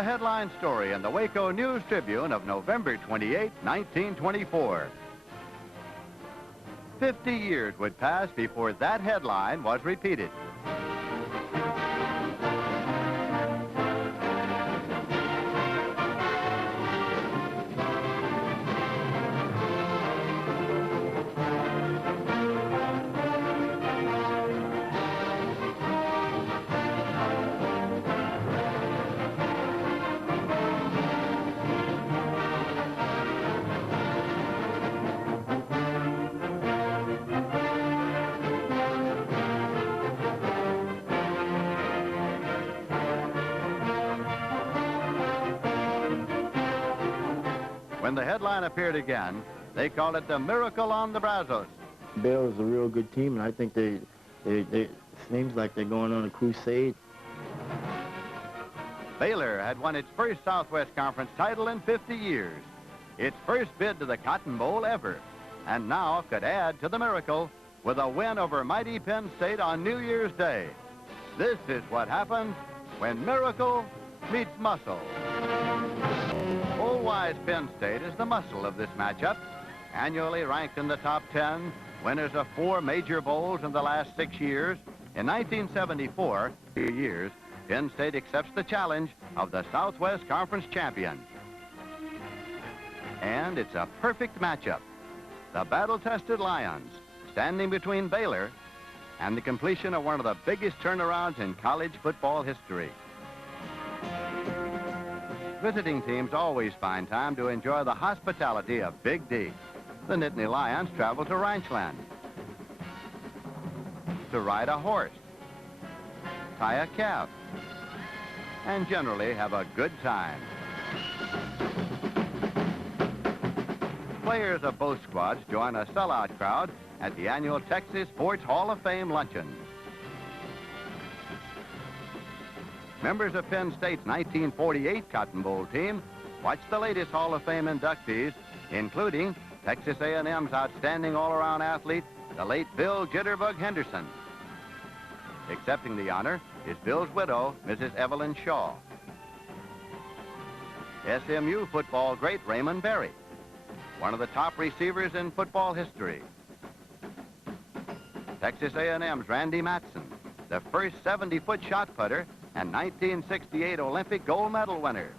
the headline story in the Waco News Tribune of November 28, 1924. 50 years would pass before that headline was repeated. When the headline appeared again, they called it the Miracle on the Brazos. Baylor's a real good team, and I think it seems like they're going on a crusade. Baylor had won its first Southwest Conference title in 50 years, its first bid to the Cotton Bowl ever, and now could add to the miracle with a win over mighty Penn State on New Year's Day. This is what happens when miracle meets muscle. Old wise Penn State is the muscle of this matchup. Annually ranked in the top 10, winners of 4 major bowls in the last 6 years. In 1974, 2 years, Penn State accepts the challenge of the Southwest Conference champion. And it's a perfect matchup. The battle-tested Lions standing between Baylor and the completion of one of the biggest turnarounds in college football history. Visiting teams always find time to enjoy the hospitality of Big D. The Nittany Lions travel to Ranchland to ride a horse, tie a calf, and generally have a good time. Players of both squads join a sellout crowd at the annual Texas Sports Hall of Fame luncheon. Members of Penn State's 1948 Cotton Bowl team watch the latest Hall of Fame inductees, including Texas A&M's outstanding all-around athlete, the late Bill Jitterbug Henderson. Accepting the honor is Bill's widow, Mrs. Evelyn Shaw. SMU football great Raymond Berry, one of the top receivers in football history. Texas A&M's Randy Matson, the first 70-foot shot putter and 1968 Olympic gold medal winner.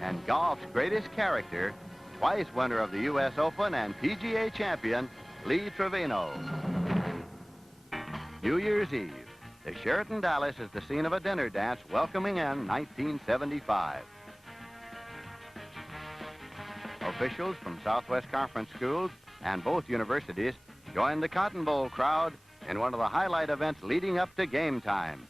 And golf's greatest character, twice winner of the U.S. Open and PGA champion, Lee Trevino. New Year's Eve, the Sheraton Dallas is the scene of a dinner dance welcoming in 1975. Officials from Southwest Conference schools and both universities joined the Cotton Bowl crowd in one of the highlight events leading up to game time.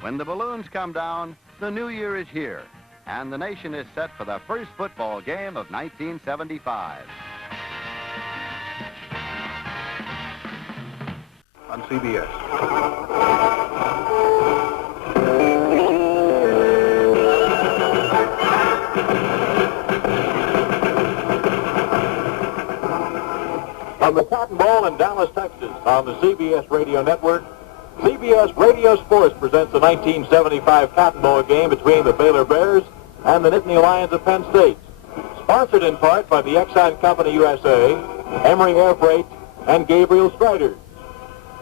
When the balloons come down, the new year is here, and the nation is set for the first football game of 1975. On CBS. From the Cotton Bowl in Dallas, Texas, on the CBS Radio Network, CBS Radio Sports presents the 1975 Cotton Bowl game between the Baylor Bears and the Nittany Lions of Penn State. Sponsored in part by the Exxon Company USA, Emory Air Freight, and Gabriel Strider.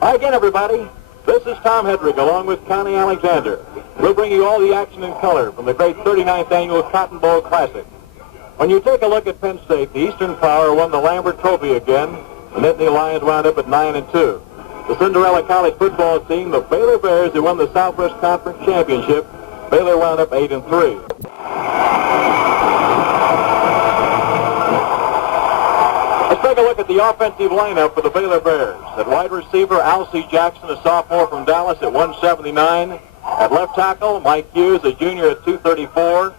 Hi again, everybody. This is Tom Hedrick along with Connie Alexander. We'll bring you all the action in color from the great 39th Annual Cotton Bowl Classic. When you take a look at Penn State, the Eastern Power won the Lambert Trophy again. The Nittany Lions wound up at 9-2. The Cinderella College football team, the Baylor Bears, who won the Southwest Conference Championship, Baylor wound up 8-3. Let's take a look at the offensive lineup for the Baylor Bears. At wide receiver, Alcee Jackson, a sophomore from Dallas at 179. At left tackle, Mike Hughes, a junior at 234.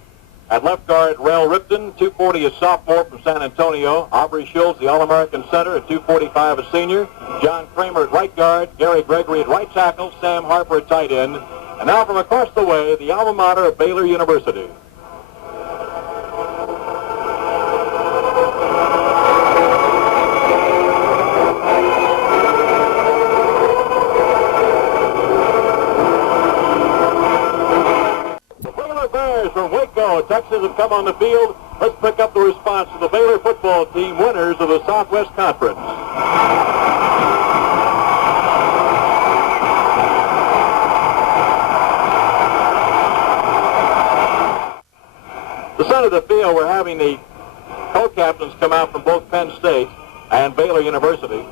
At left guard, Rel Ripton, 240, a sophomore from San Antonio. Aubrey Schultz, the All-American center, at 245, a senior. John Kramer at right guard. Gary Gregory at right tackle. Sam Harper at tight end. And now from across the way, the alma mater of Baylor University. Bears from Waco, Texas, have come on the field. Let's pick up the response to the Baylor football team, winners of the Southwest Conference. The center of the field, we're having the co-captains come out from both Penn State and Baylor University.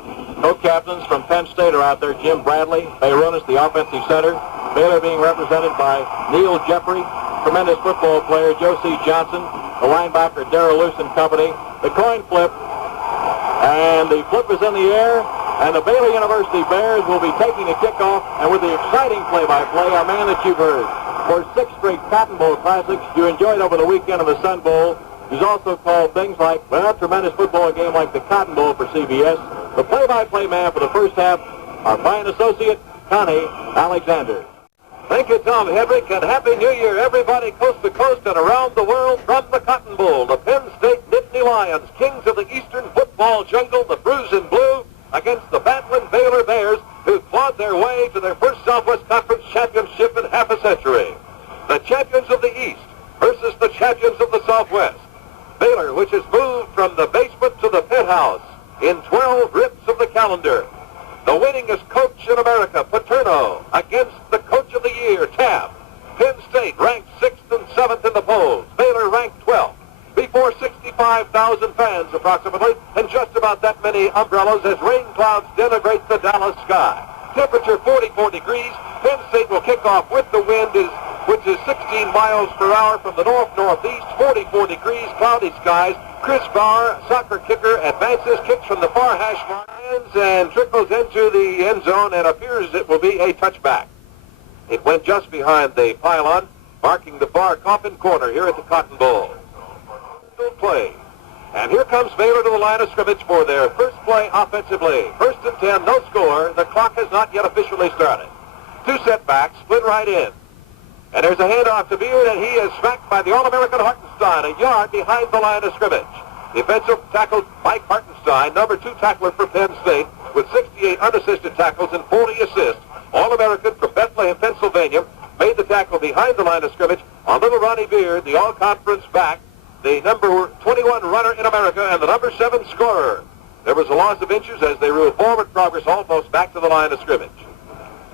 Co-captains from Penn State are out there, Jim Bradley, Bayronis, the offensive center. Baylor being represented by Neil Jeffrey, tremendous football player, Joe C. Johnson, the linebacker, Darrell Luce and company. The coin flip, and the flip is in the air, and the Baylor University Bears will be taking the kickoff, and with the exciting play-by-play, our man that you've heard for 6 straight Cotton Bowl Classics you enjoyed over the weekend of the Sun Bowl. He's also called things like, well, a tremendous football game like the Cotton Bowl for CBS. The play-by-play man for the first half, our fine associate, Connie Alexander. Thank you, Tom Hedrick, and Happy New Year, everybody, coast to coast and around the world from the Cotton Bowl. The Penn State Nittany Lions, kings of the Eastern football jungle, the Bruise and Blue, against the battling Baylor Bears, who clawed their way to their first Southwest Conference championship in half a century. The champions of the East versus the champions of the Southwest. Baylor, which has moved from the basement to the penthouse in 12 rips of the calendar. The winningest coach in America, Paterno, against the coach of the year, Tabb. Penn State ranked 6th and 7th in the polls. Baylor ranked 12th. Before 65,000 fans, approximately, and just about that many umbrellas as rain clouds denigrate the Dallas sky. Temperature 44 degrees. Penn State will kick off with the wind, which is 16 miles per hour from the north-northeast, 44 degrees, cloudy skies. Chris Bauer, soccer kicker, advances, kicks from the far hash marks and trickles into the end zone and appears it will be a touchback. It went just behind the pylon, marking the far coffin corner here at the Cotton Bowl. Play. And here comes Baylor to the line of scrimmage for their first play offensively. 1st and 10, no score. The clock has not yet officially started. 2 setbacks, split right in. And there's a handoff to Beard, and he is smacked by the All-American Hartenstein, a yard behind the line of scrimmage. Defensive tackle Mike Hartenstein, number 2 tackler for Penn State, with 68 unassisted tackles and 40 assists. All-American from Bethlehem, Pennsylvania, made the tackle behind the line of scrimmage on little Ronnie Beard, the all-conference back, the number 21 runner in America, and the number 7 scorer. There was a loss of inches as they ruled forward progress almost back to the line of scrimmage.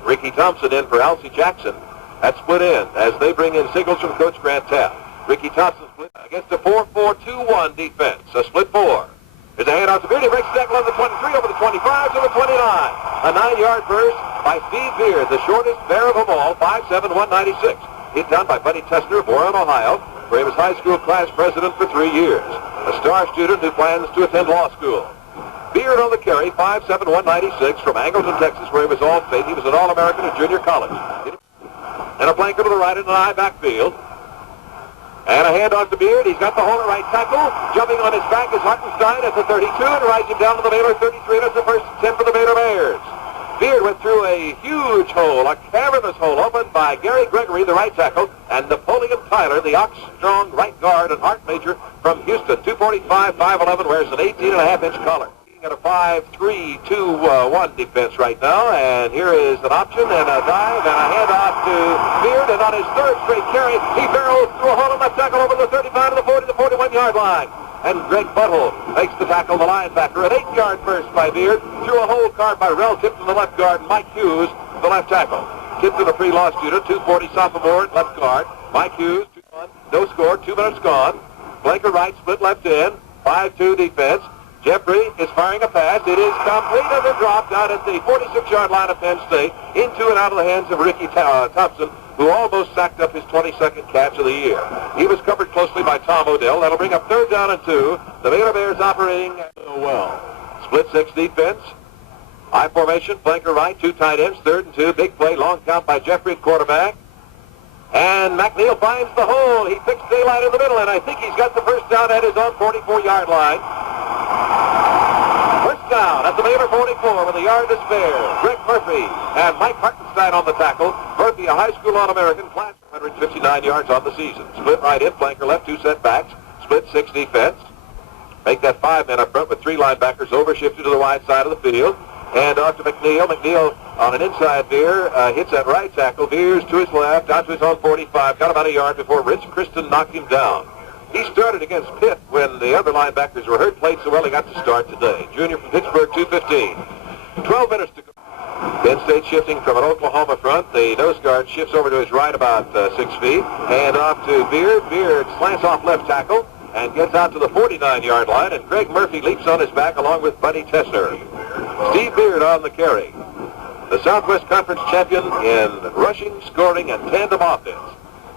Ricky Thompson in for Alcee Jackson. That's split in as they bring in signals from Coach Grant Tabb. Ricky Thompson split against a 4-4-2-1 defense, a split 4. There's a handoff to Beard. He breaks the tackle on the 23, over the 25 to the 29. A 9-yard burst by Steve Beard, the shortest bear of them all, 5'7", 196. Hit down by Buddy Tessner of Warren, Ohio, where he was high school class president for 3 years. A star student who plans to attend law school. Beard on the carry, 5'7", 196, from Angleton, Texas, where he was All-State. He was an All-American at junior college. And a flanker to the right in an eye backfield. And a handoff to Beard. He's got the hole at right tackle. Jumping on his back is Hartenstein at the 32 and rides him down to the Baylor 33. That's the first 10 for the Baylor Bears. Beard went through a huge hole, a cavernous hole opened by Gary Gregory, the right tackle, and Napoleon Tyler, the ox-strong right guard and heart major from Houston. 245, 5'11", wears an 18.5-inch collar. At a 5-3-2-1 defense right now, and here is an option and a dive and a handoff to Beard, and on his 3rd straight carry, he barrels through a hole in left tackle over the 35 to the 40 to the 41-yard line. And Greg Butthole makes the tackle, the linebacker, an 8-yard burst by Beard, through a hole carved by Rel Tipton, the left guard, and Mike Hughes, the left tackle. Tipton, a pre-law student, 240 sophomore, left guard. Mike Hughes, 2-1, no score, 2 minutes gone. Blanker right, split left in, 5-2 defense. Jeffrey is firing a pass. It is complete and it dropped out at the 46-yard line of Penn State, into and out of the hands of Ricky Thompson, who almost sacked up his 22nd catch of the year. He was covered closely by Tom Odell. That'll bring up 3rd down and 2. The Baylor Bears operating well. Split 6 defense. High formation, flanker right, 2 tight ends, 3rd and 2. Big play, long count by Jeffrey, quarterback. And McNeil finds the hole. He picks daylight in the middle, and I think he's got the first down at his own 44-yard line. First down at the Baylor 44 with a yard to spare. Greg Murphy and Mike Hartenstein on the tackle. Murphy, a high school All-American, class 159 yards on the season. Split right in, flanker left, 2 setbacks. Split 6 defense. Make that 5 men up front with 3 linebackers overshifted to the wide side of the field. And off to McNeil. McNeil on an inside veer, hits that right tackle, veers to his left, out to his own 45, got about a yard before Rich Kristen knocked him down. He started against Pitt when the other linebackers were hurt, played so well he got to start today. Junior from Pittsburgh, 2:15. 12 minutes to go. Penn State shifting from an Oklahoma front. The nose guard shifts over to his right about 6 feet. Hand off to Beard. Beard slants off left tackle and gets out to the 49-yard line, and Greg Murphy leaps on his back along with Buddy Tessner. Steve Beard on the carry. The Southwest Conference champion in rushing, scoring, and tandem offense.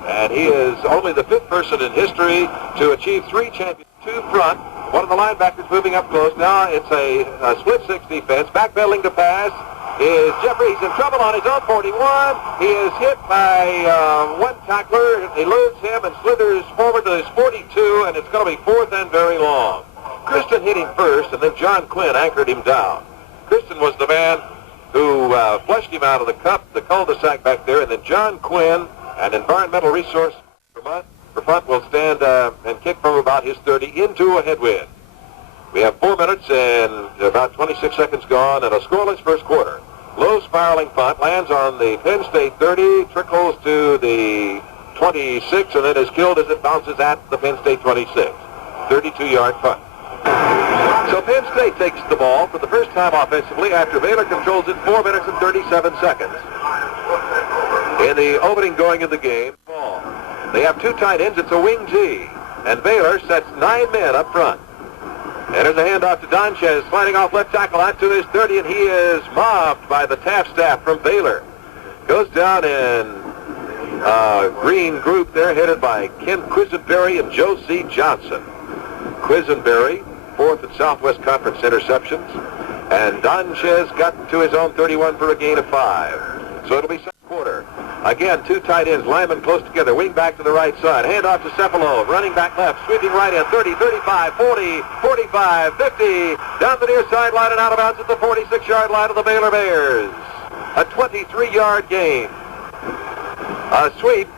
And he is only the 5th person in history to achieve 3 champions. 2 front. One of the linebackers moving up close. Now it's a split 6 defense. Backpedaling to pass is Jeffrey. He's in trouble on his own 41. He is hit by one tackler. He eludes him and slithers forward to his 42, and it's going to be 4th and very long. Kristen hit him first, and then John Quinn anchored him down. Kristen was the man who flushed him out of the cup, the cul-de-sac back there, and then John Quinn, an environmental resource for punt, will stand and kick from about his 30 into a headwind. We have 4 minutes and about 26 seconds gone and a scoreless first quarter. Low spiraling punt lands on the Penn State 30, trickles to the 26, and then is killed as it bounces at the Penn State 26. 32-yard punt. So Penn State takes the ball for the first time offensively after Baylor controls it 4 minutes and 37 seconds. In the opening going of the game, they have 2 tight ends. It's a wing G, and Baylor sets 9 men up front. And there's a handoff to Donchez, sliding off left tackle out to his 30, and he is mobbed by the Taft staff from Baylor. Goes down in green group there, headed by Ken Quisenberry and Joe C. Johnson. Quisenberry, 4th in Southwest Conference interceptions, and Donchez got to his own 31 for a gain of 5. So it'll be second quarter. Again, 2 tight ends, linemen close together, wing back to the right side. Hand off to Cephalov, running back left, sweeping right in, 30, 35, 40, 45, 50, down the near sideline and out of bounds at the 46-yard line of the Baylor Bears. A 23-yard gain. A sweep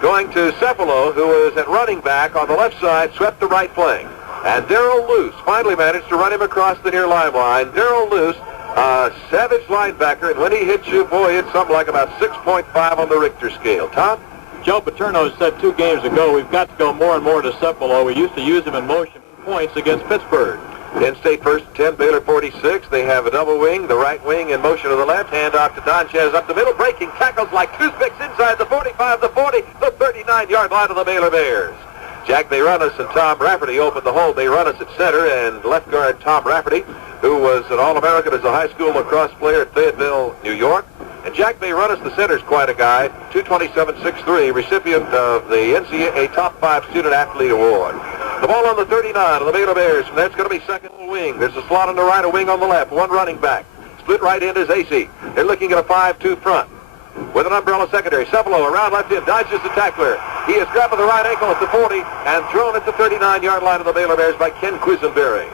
going to Cephalov, who was at running back on the left side, swept the right flank. And Darrell Luce finally managed to run him across the near line. Darrell Luce, a savage linebacker, and when he hits you, boy, it's something like about 6.5 on the Richter scale. Tom? Joe Paterno said 2 games ago, we've got to go more and more to Cephalov. We used to use him in motion points against Pittsburgh. Penn State first 10, Baylor 46. They have a double wing, the right wing in motion to the left. Hand off to Donchez up the middle, breaking tackles like toothpicks inside the 45, the 40, the 39-yard line of the Baylor Bears. Jack Bayrunas and Tom Rafferty opened the hole. Bayrunas at center, and left guard Tom Rafferty, who was an All-American as a high school lacrosse player at Fayetteville, New York. And Jack Bayrunas, the center's quite a guy, 227-6'3", recipient of the NCAA Top 5 Student Athlete Award. The ball on the 39 of the Baylor Bears, and that's going to be second wing. There's a slot on the right, a wing on the left, 1 running back. Split right end is AC. They're looking at a 5-2 front. With an umbrella secondary, Cephalov around left end, dodges the tackler. He is grabbed with the right ankle at the 40 and thrown at the 39-yard line of the Baylor Bears by Ken Quisenberry.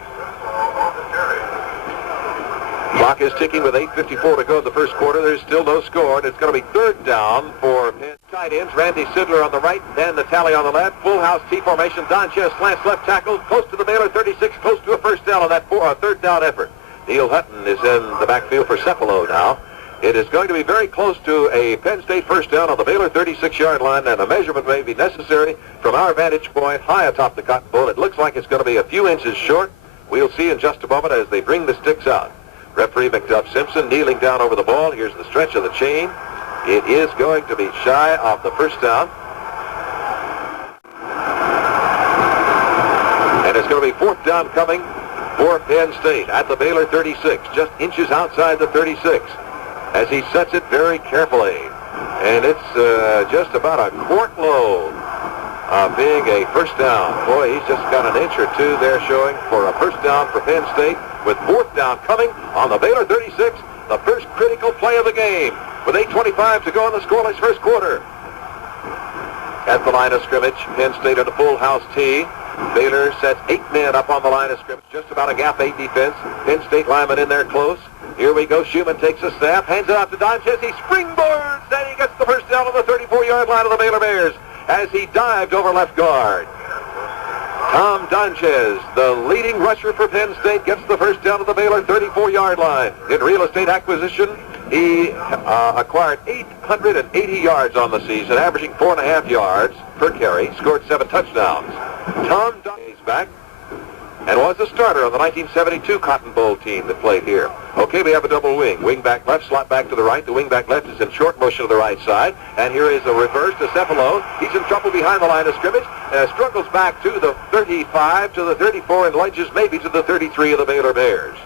Clock is ticking with 8:54 to go in the first quarter. There's still no score, and it's going to be 3rd down for tight ends. Randy Sidler on the right, Dan Natale on the left. Full house T formation. Donchez slants left tackle, close to the Baylor 36, close to a first down on that 3rd down effort. Neil Hutton is in the backfield for Cephalov now. It is going to be very close to a Penn State first down on the Baylor 36-yard line, and a measurement may be necessary from our vantage point high atop the Cotton Bowl. It looks like it's going to be a few inches short. We'll see in just a moment as they bring the sticks out. Referee McDuff Simpson kneeling down over the ball. Here's the stretch of the chain. It is going to be shy of the first down. And it's going to be 4th down coming for Penn State at the Baylor 36, just inches outside the 36. As he sets it very carefully. And it's just about a quart low of being a first down. Boy, he's just got an inch or 2 there showing for a first down for Penn State, with 4th down coming on the Baylor 36, the first critical play of the game, with 8:25 to go in the scoreless first quarter. At the line of scrimmage, Penn State in a full house tee. Baylor sets 8 men up on the line of scrimmage, just about a gap 8 defense. Penn State linemen in there close. Here we go. Schumann takes a snap, hands it off to Donchez. He springboards, and he gets the first down on the 34-yard line of the Baylor Bears as he dived over left guard. Tom Donchez, the leading rusher for Penn State, gets the first down at the Baylor 34-yard line. In real estate acquisition, He acquired 880 yards on the season, averaging 4.5 yards per carry, scored 7 touchdowns. Tom Dunn is back and was the starter on the 1972 Cotton Bowl team that played here. Okay, we have a double wing. Wing back left, slot back to the right. The wing back left is in short motion to the right side. And here is a reverse to Cephalone. He's in trouble behind the line of scrimmage. Struggles back to the 35, to the 34, and lunges maybe to the 33 of the Baylor Bears.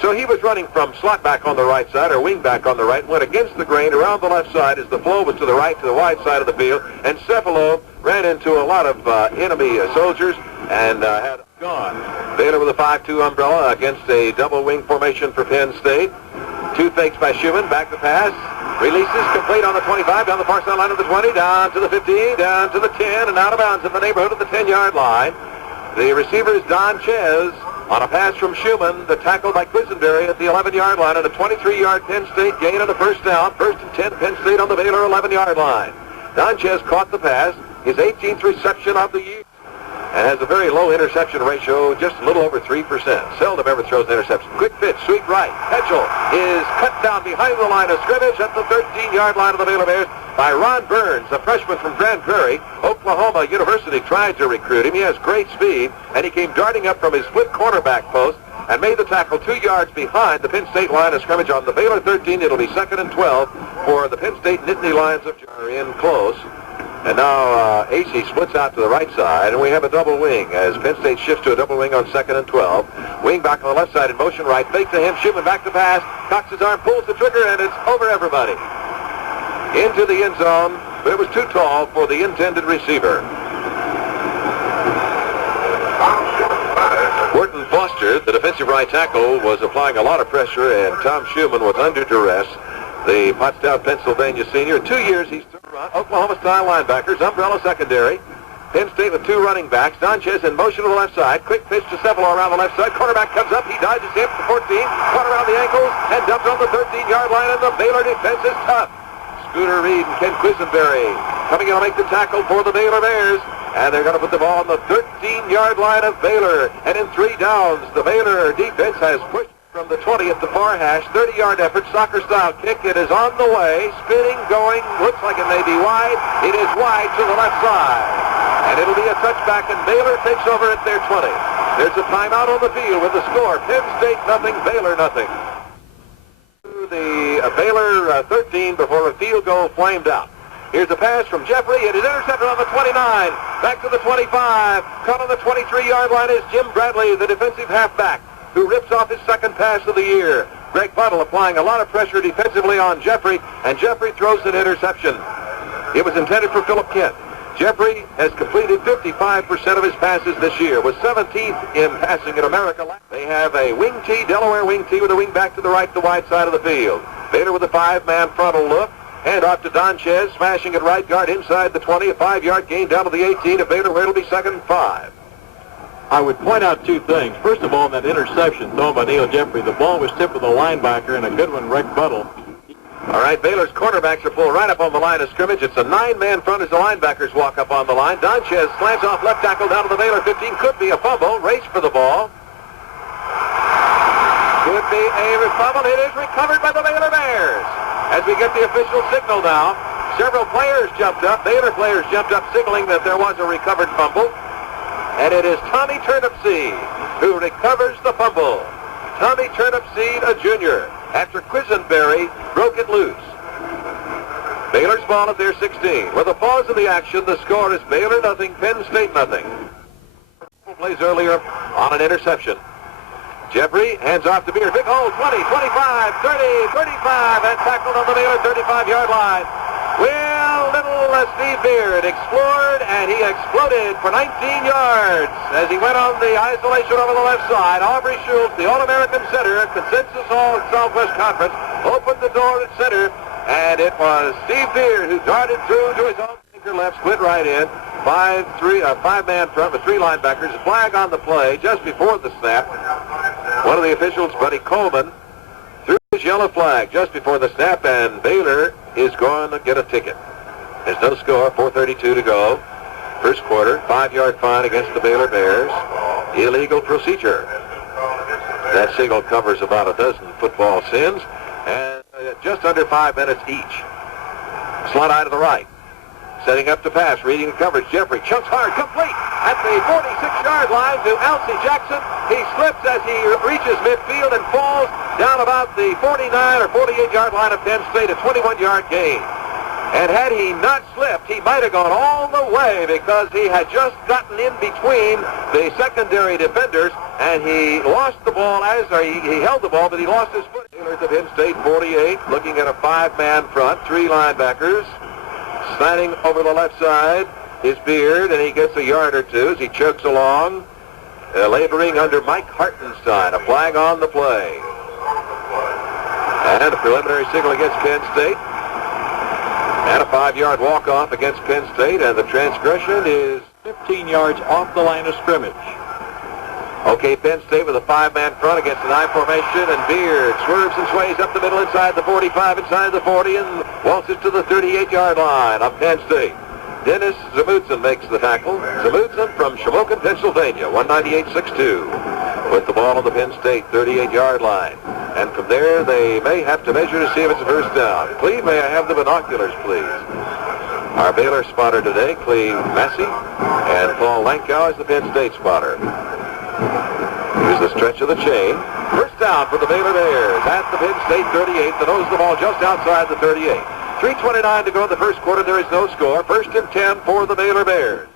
So he was running from slot back on the right side or wing back on the right, went against the grain around the left side as the flow was to the right, to the wide side of the field, and Cephalone ran into a lot of enemy soldiers and had gone. Baylor with a 5-2 umbrella against a double wing formation for Penn State. 2 fakes by Schumann, back to pass, releases, complete on the 25, down the far sideline of the 20, down to the 15, down to the 10, and out of bounds in the neighborhood of the 10-yard line. The receiver is Don Ches. On a pass from Schumann, the tackle by Quisenberry at the 11-yard line, and a 23-yard Penn State gain and a first down. 1st and 10, Penn State on the Baylor 11-yard line. Donchez caught the pass, his 18th reception of the year, and has a very low interception ratio, just a little over 3%. Seldom ever throws an interception. Quick pitch, sweep right. Petchel is cut down behind the line of scrimmage at the 13-yard line of the Baylor Bears by Ron Burns, a freshman from Grand Prairie. Oklahoma University tried to recruit him. He has great speed, and he came darting up from his split cornerback post and made the tackle 2 yards behind the Penn State line of scrimmage on the Baylor 13. It'll be 2nd and 12 for the Penn State Nittany Lions of in close. And now AC splits out to the right side, and we have a double wing as Penn State shifts to a double wing on 2nd and 12. Wing back on the left side in motion right, fake to him, Schumann back to pass, cocks his arm, pulls the trigger, and it's over everybody. Into the end zone, but it was too tall for the intended receiver. Horton Foster, the defensive right tackle, was applying a lot of pressure, and Tom Schumann was under duress. The Pottstown, Pennsylvania senior. 2 years he's run. Oklahoma-style linebackers, umbrella secondary. Penn State with 2 running backs. Donchez in motion to the left side. Quick pitch to Cephalone around the left side. Quarterback comes up. He dodges him to 14. Caught around the ankles and dumped on the 13-yard line, and the Baylor defense is tough. Scooter Reed and Ken Quisenberry coming in to make the tackle for the Baylor Bears. And they're going to put the ball on the 13-yard line of Baylor. And in 3 downs, the Baylor defense has pushed from the 20 at the far hash. 30-yard effort, soccer-style kick. It is on the way, spinning, going. Looks like it may be wide. It is wide to the left side. And it'll be a touchback, and Baylor takes over at their 20. There's a timeout on the field with the score. Penn State nothing, Baylor nothing. The Baylor 13 before a field goal flamed out. Here's a pass from Jeffrey. It is intercepted on the 29. Back to the 25. Caught on the 23-yard line is Jim Bradley, the defensive halfback, who rips off his 2nd pass of the year. Greg Buttle applying a lot of pressure defensively on Jeffrey, and Jeffrey throws an interception. It was intended for Philip Kent. Jeffrey has completed 55% of his passes this year, was 17th in passing in America. They have a wing tee, Delaware wing tee with a wing back to the right, the wide side of the field. Baylor with a 5-man frontal look. Hand off to Donchez, smashing at right guard inside the 20, a 5-yard gain down to the 18 of Baylor, where it'll be 2nd and 5. I would point out 2 things. First of all, in that interception thrown by Neil Jeffrey, the ball was tipped with a linebacker, and a good one, Rick Buttle. All right, Baylor's cornerbacks are pulled right up on the line of scrimmage. It's a 9-man front as the linebackers walk up on the line. Donchez slants off left tackle down to the Baylor 15. Could be a fumble. Race for the ball. Could be a fumble. It is recovered by the Baylor Bears. As we get the official signal now, several players jumped up. Baylor players jumped up signaling that there was a recovered fumble. And it is Tommy Turnipseed who recovers the fumble. Tommy Turnipseed, a junior, after Quisenberry broke it loose. Baylor's ball at their 16. With a pause in the action, the score is Baylor nothing, Penn State nothing. Plays earlier on an interception. Jeffrey hands off to Beard. Big hole, 20, 25, 30, 35, and tackled on the Baylor 35-yard line. Well, little Steve Beard explored, and he exploded for 19 yards as he went on the isolation over the left side. Aubrey Schultz, the All-American center, consensus All at Southwest Conference, opened the door at center, and it was Steve Beard who darted through to his own finger left, split right in. 5-man front with 3 linebackers. Flag on the play just before the snap. One of the officials, Buddy Coleman, threw his yellow flag just before the snap, and Baylor is going to get a ticket. There's no score, 4:32 to go. First quarter, 5-yard fine against the Baylor Bears. Illegal procedure. That signal covers about a dozen football sins. And just under 5 minutes each. Slot eye to the right. Setting up to pass, reading the coverage. Jeffrey chunks hard, complete at the 46-yard line to Alcee Jackson. He slips as he reaches midfield and falls down about the 49 or 48-yard line of Penn State, a 21-yard gain. And had he not slipped, he might have gone all the way because he had just gotten in between the secondary defenders, and he lost the ball he held the ball, but he lost his foot. Baylor to Penn State 48, looking at a 5-man front, 3 linebackers. Standing over the left side is Beard, and he gets a yard or two as he chugs along, laboring under Mike Hartenstein. A flag on the play. And a preliminary signal against Penn State. And a 5-yard walk-off against Penn State, and the transgression is 15 yards off the line of scrimmage. Okay, Penn State with a 5-man front against an I formation, and Beard swerves and sways up the middle inside the 45, inside the 40, and waltzes to the 38-yard line of Penn State. Dennis Zamutson makes the tackle. Zamutson from Shamokin, Pennsylvania, 198.62, with the ball on the Penn State 38-yard line. And from there, they may have to measure to see if it's a first down. Cleve, may I have the binoculars, please? Our Baylor spotter today, Cleve Massey, and Paul Lankow is the Penn State spotter. Here's the stretch of the chain. First down for the Baylor Bears at the Penn State 38. The nose of the ball just outside the 38. 3:29 to go in the first quarter. There is no score. 1st and 10 for the Baylor Bears.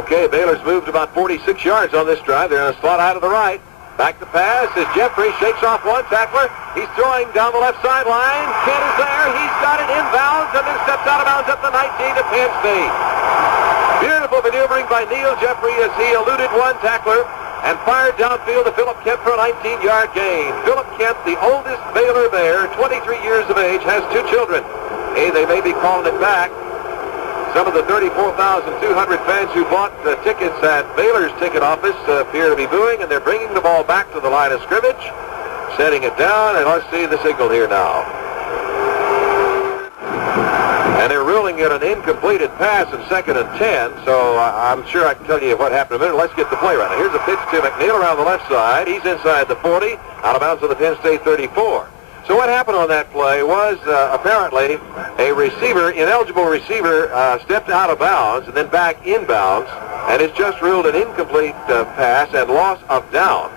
Okay, Baylor's moved about 46 yards on this drive. They're in a slot out of the right. Back to pass as Jeffrey shakes off one tackler. He's throwing down the left sideline. Kent is there. He's got it inbounds and then steps out of bounds at the 19 to Penn State. Beautiful maneuvering by Neil Jeffrey as he eluded one tackler and fired downfield to Philip Kent for a 19-yard gain. Philip Kent, the oldest Baylor Bear, 23 years of age, has 2 children. Hey, they may be calling it back. Some of the 34,200 fans who bought tickets at Baylor's ticket office appear to be booing, and they're bringing the ball back to the line of scrimmage, setting it down, and let's see the signal here now. And they're ruling it an incompleted pass in 2nd and 10, so I'm sure I can tell you what happened in a minute. Let's get the play right now. Here's a pitch to McNeil around the left side. He's inside the 40, out of bounds to the Penn State 34. So what happened on that play was apparently a receiver, ineligible receiver, stepped out of bounds and then back inbounds, and it's just ruled an incomplete pass and loss of down.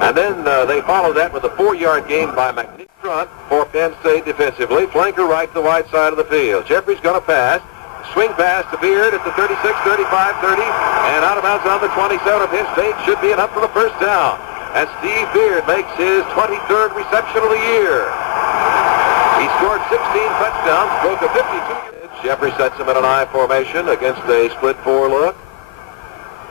And then they followed that with a 4-yard gain by McNeil front for Penn State defensively. Flanker right to the wide side of the field. Jeffrey's going to pass. Swing pass to Beard at the 36, 35, 30, and out of bounds on the 27 of Penn State. Should be enough for the first down. And Steve Beard makes his 23rd reception of the year. He scored 16 touchdowns, broke a 52. Jeffrey sets him in an I formation against a split 4 look.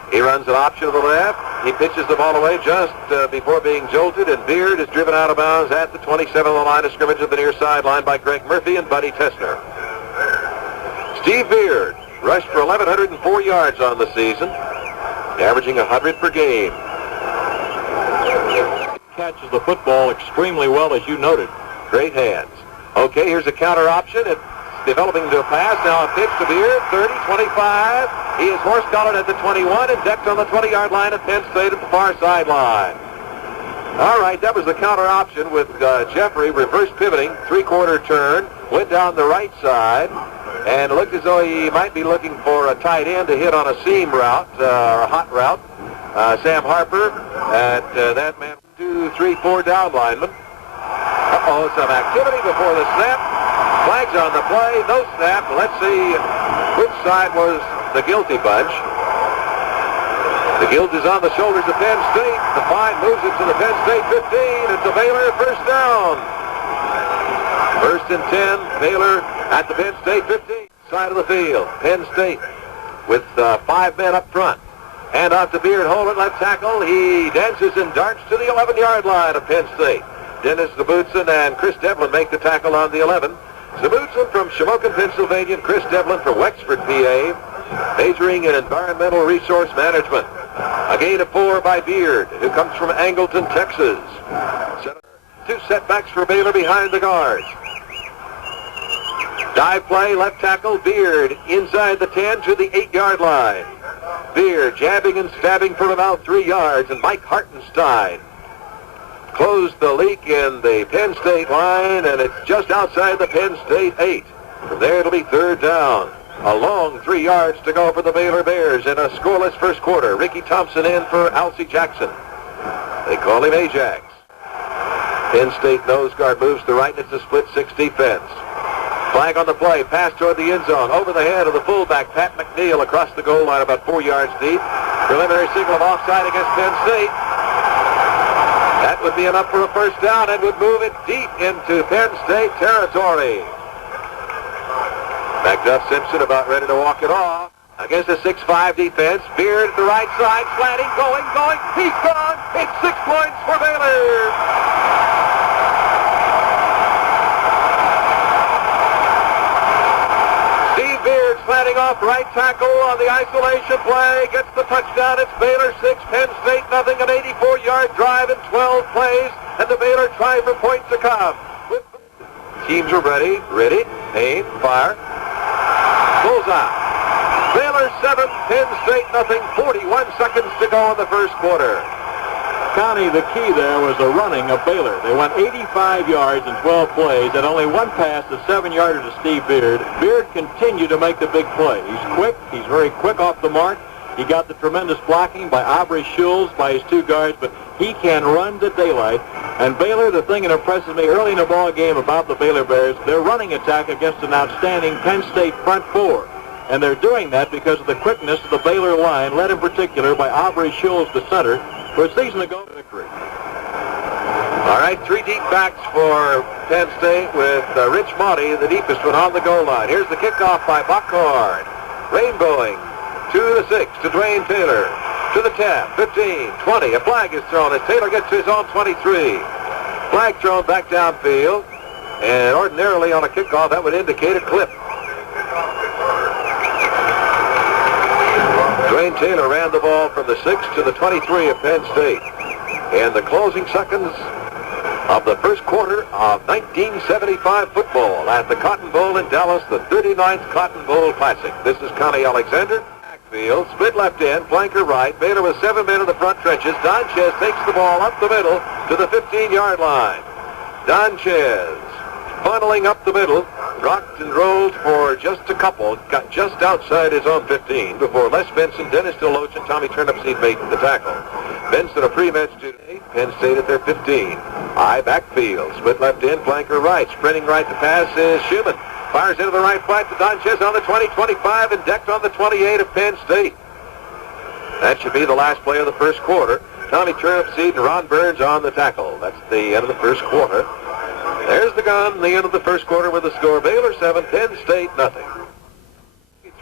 He runs an option to the left. He pitches the ball away just before being jolted, and Beard is driven out of bounds at the 27 on the line of scrimmage at the near sideline by Greg Murphy and Buddy Tessner. Steve Beard rushed for 1,104 yards on the season, averaging 100 per game. Catches the football extremely well, as you noted. Great hands. Okay, here's a counter option. It's developing to a pass. Now a pitch to Beard, 30, 25. He is horse-collared at the 21 and decked on the 20-yard line at Penn State at the far sideline. All right, that was the counter option with Jeffrey reverse pivoting, 3-quarter turn, went down the right side, and looked as though he might be looking for a tight end to hit on a seam route, or a hot route. Sam Harper, and that man, 2, 3, 4 down linemen. Uh-oh, some activity before the snap. Flags on the play, no snap. Let's see which side was the guilty bunch. The guilt is on the shoulders of Penn State. The fine moves it to the Penn State 15. It's a Baylor first down. 1st and 10, Baylor at the Penn State 15. Side of the field, Penn State with 5 men up front. Hand off to Beard, Holman, left tackle. He dances and darts to the 11-yard line of Penn State. Dennis Zamutson and Chris Devlin make the tackle on the 11. Zamutson from Shamokin, Pennsylvania, and Chris Devlin from Wexford, PA, majoring in environmental resource management. A gain of 4 by Beard, who comes from Angleton, Texas. 2 setbacks for Baylor behind the guards. Dive play, left tackle, Beard inside the 10 to the 8-yard line. Beard jabbing and stabbing for about 3 yards, and Mike Hartenstein closed the leak in the Penn State line, and it's just outside the Penn State 8. From there, it'll be third down. A long 3 yards to go for the Baylor Bears in a scoreless first quarter. Ricky Thompson in for Alcee Jackson. They call him Ajax. Penn State nose guard moves to right, and it's a split 6 defense. Flag on the play, pass toward the end zone, over the head of the fullback, Pat McNeil, across the goal line about 4 yards deep. Preliminary signal of offside against Penn State. That would be enough for a first down and would move it deep into Penn State territory. McDuff Simpson about ready to walk it off. Against a 6'5 defense, Beard at the right side, slanting, going, he's gone! It's 6 points for Baylor! Beard slanting off right tackle on the isolation play, gets the touchdown. It's Baylor 6, Penn State nothing, an 84-yard drive in 12 plays, and the Baylor try for points to come. Teams are ready, aim, fire, bullseye. Baylor 7, Penn State nothing, 41 seconds to go in the first quarter. Connie, the key there was the running of Baylor. They went 85 yards in 12 plays and only one pass, a 7-yarder to Steve Beard. Beard continued to make the big play. He's quick. He's very quick off the mark. He got the tremendous blocking by Aubrey Schulz, by his 2 guards, but he can run to daylight. And Baylor, the thing that impresses me early in the ball game about the Baylor Bears, their running attack against an outstanding Penn State front 4. And they're doing that because of the quickness of the Baylor line, led in particular by Aubrey Schulz, the center, for a season ago victory. All right, 3 deep backs for Penn State with Rich Monty, the deepest one, on the goal line. Here's the kickoff by Buckhorn. Rainbowing to the 6, to Dwayne Taylor, to the 10, 15, 20. A flag is thrown as Taylor gets to his own 23. Flag thrown back downfield, and ordinarily on a kickoff that would indicate a clip. Dwayne Taylor ran the ball from the 6 to the 23 of Penn State. In the closing seconds of the first quarter of 1975 football at the Cotton Bowl in Dallas, the 39th Cotton Bowl Classic. This is Connie Alexander. Backfield, split left end, flanker right. Baylor with 7 men in the front trenches. Donchez takes the ball up the middle to the 15-yard line. Donchez funneling up the middle, rocked and rolled for just a couple, got just outside his own 15 before Les Benson, Dennis DeLoach, and Tommy Turnipseed made the tackle. Benson a pre-match to Penn State at their 15. High backfield, split left end, flanker right, sprinting right to pass is Schumann. Fires into the right flank to Donchez on the 20, 25, and decked on the 28 of Penn State. That should be the last play of the first quarter. Tommy Turnipseed and Ron Burns on the tackle. That's the end of the first quarter. There's the gun, the end of the first quarter with the score. Baylor 7, Penn State nothing.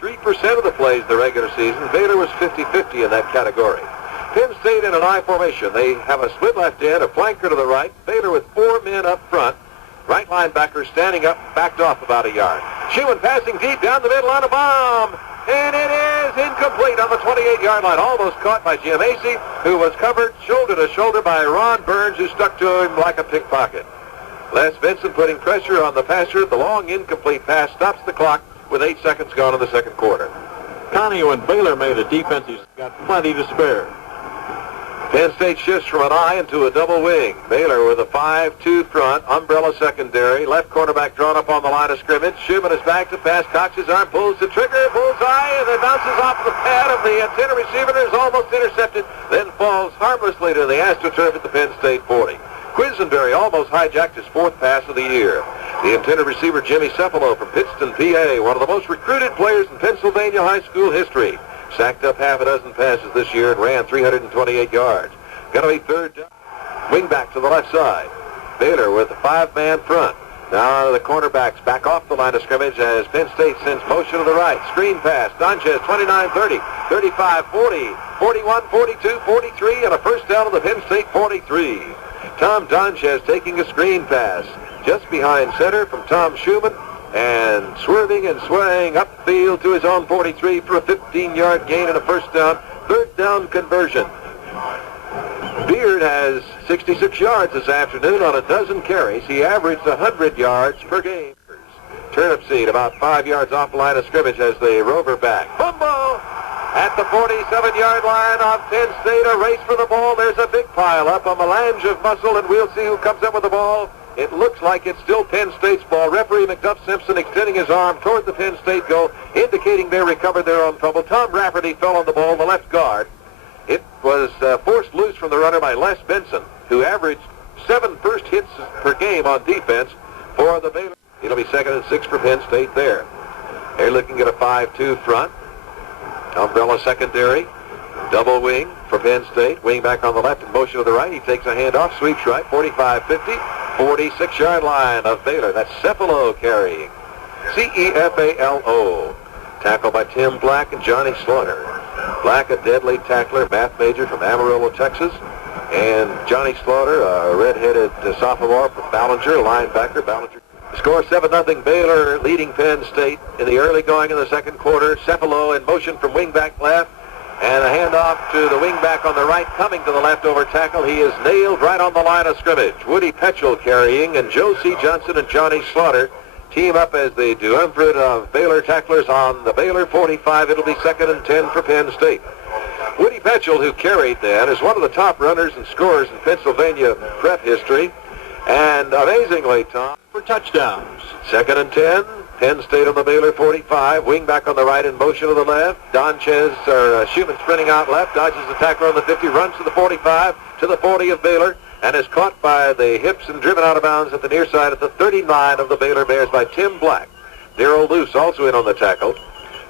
3% of the plays the regular season. Baylor was 50-50 in that category. Penn State in an I formation. They have a split left end, a flanker to the right. Baylor with 4 men up front. Right linebacker standing up, backed off about a yard. Schumann passing deep down the middle on a bomb. And it is incomplete on the 28-yard line. Almost caught by Jim Acey, who was covered shoulder to shoulder by Ron Burns, who stuck to him like a pickpocket. Les Benson putting pressure on the passer. The long incomplete pass stops the clock with 8 seconds gone in the second quarter. Connie, when Baylor made a defense, he's got plenty to spare. Penn State shifts from an I into a double wing. Baylor with a 5-2 front, umbrella secondary, left cornerback drawn up on the line of scrimmage. Schumann is back to pass, cocks his arm, pulls the trigger, bullseye, and it bounces off the pad of the antenna receiver and is almost intercepted, then falls harmlessly to the AstroTurf at the Penn State 40. Quisenberry almost hijacked his 4th pass of the year. The intended receiver, Jimmy Cephalo from Pittston, PA, one of the most recruited players in Pennsylvania high school history. Sacked up half a dozen passes this year and ran 328 yards. Going to be third down. Wing back to the left side. Baylor with a 5-man front. Now the cornerbacks back off the line of scrimmage as Penn State sends motion to the right. Screen pass. Donchez 29-30, 35-40, 41-42, 43, and a first down of the Penn State 43. Tom Donchez taking a screen pass just behind center from Tom Schumann and swerving and swaying upfield to his own 43 for a 15-yard gain and a first down, third down conversion. Beard has 66 yards this afternoon on a dozen carries. He averaged 100 yards per game. Turnipseed about 5 yards off the line of scrimmage as they rover back. Fumble at At the 47-yard line of Penn State, a race for the ball. There's a big pile up, a melange of muscle, and we'll see who comes up with the ball. It looks like it's still Penn State's ball. Referee McDuff Simpson extending his arm toward the Penn State goal, indicating they recovered their own fumble. Tom Rafferty fell on the ball, the left guard. It was forced loose from the runner by Les Benson, who averaged 7 first hits per game on defense for the Baylor. It'll be 2nd and 6 for Penn State there. They're looking at a 5-2 front. Umbrella secondary. Double wing for Penn State. Wing back on the left in motion to the right. He takes a handoff, sweeps right, 45-50. 46-yard line of Baylor. That's Cefalo carrying. C-E-F-A-L-O. Tackled by Tim Black and Johnny Slaughter. Black, a deadly tackler, math major from Amarillo, Texas. And Johnny Slaughter, a red-headed sophomore from Ballinger, linebacker. Ballinger. Score 7-0 Baylor leading Penn State in the early going in the second quarter. Cefalo in motion from wingback left. And a handoff to the wingback on the right, coming to the leftover tackle. He is nailed right on the line of scrimmage. Woody Petchel carrying, and Joe C. Johnson and Johnny Slaughter team up as they do. Triumvirate of Baylor tacklers on the Baylor 45. It'll be 2nd and 10 for Penn State. Woody Petchel, who carried that, is one of the top runners and scorers in Pennsylvania prep history. And amazingly, Tom, for touchdowns. 2nd and 10. Penn State on the Baylor 45. Wing back on the right in motion to the left. Schumann sprinting out left. Dodges the tackler on the 50. Runs to the 45. To the 40 of Baylor. And is caught by the hips and driven out of bounds at the near side at the 39 of the Baylor Bears by Tim Black. Darrell Luce also in on the tackle.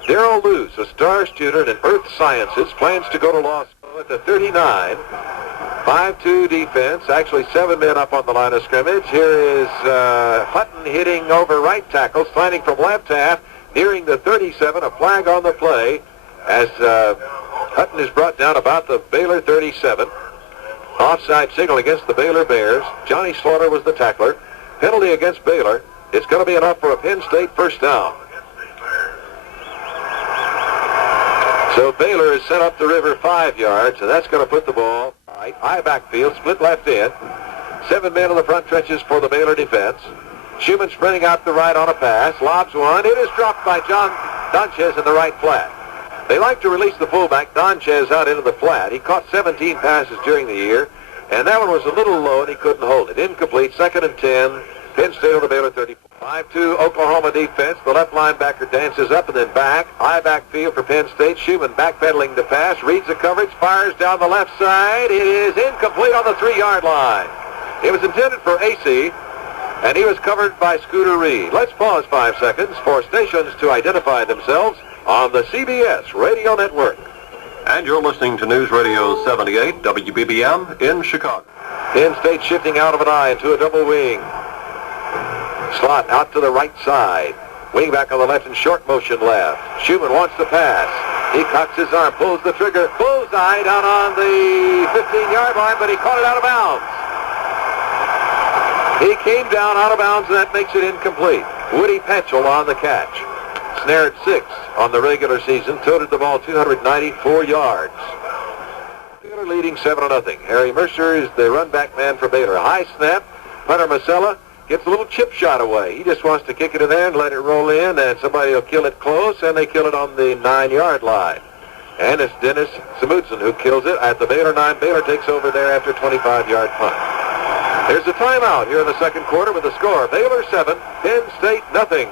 Darrell Luce, a star student in earth sciences, plans to go to law school at the 39. 5-2 defense, actually 7 men up on the line of scrimmage. Here is Hutton hitting over right tackle, sliding from left half, nearing the 37, a flag on the play as Hutton is brought down about the Baylor 37. Offside signal against the Baylor Bears. Johnny Slaughter was the tackler. Penalty against Baylor. It's going to be enough for a Penn State first down. So Baylor is sent up the river 5 yards, and that's going to put the ball right. High backfield, split left in. 7 men in the front trenches for the Baylor defense. Schumann sprinting out the right on a pass. Lobs one. It is dropped by John Donchez in the right flat. They like to release the fullback, Donchez, out into the flat. He caught 17 passes during the year, and that one was a little low, and he couldn't hold it. Incomplete, 2nd and 10. Penn State on the Baylor 34. 5-2 Oklahoma defense. The left linebacker dances up and then back. High backfield for Penn State. Schumann backpedaling to pass. Reads the coverage. Fires down the left side. It is incomplete on the 3-yard line. It was intended for AC, and he was covered by Scooter Reed. Let's pause 5 seconds for stations to identify themselves on the CBS Radio Network. And you're listening to News Radio 78 WBBM in Chicago. Penn State shifting out of an I into a double wing. Slot out to the right side. Wing back on the left and short motion left. Schumann wants to pass. He cocks his arm, pulls the trigger. Bullseye down on the 15-yard line, but he caught it out of bounds. He came down out of bounds, and that makes it incomplete. Woody Petchel on the catch. Snared 6 on the regular season. Toted the ball 294 yards. Baylor leading 7-0. Harry Mercer is the run-back man for Baylor. High snap. Hunter Masella gets a little chip shot away. He just wants to kick it in there and let it roll in, and somebody will kill it close, and they kill it on the 9-yard line. And it's Dennis Samutson who kills it at the Baylor 9. Baylor takes over there after a 25-yard punt. There's a timeout here in the second quarter with the score. Baylor 7, Penn State nothing.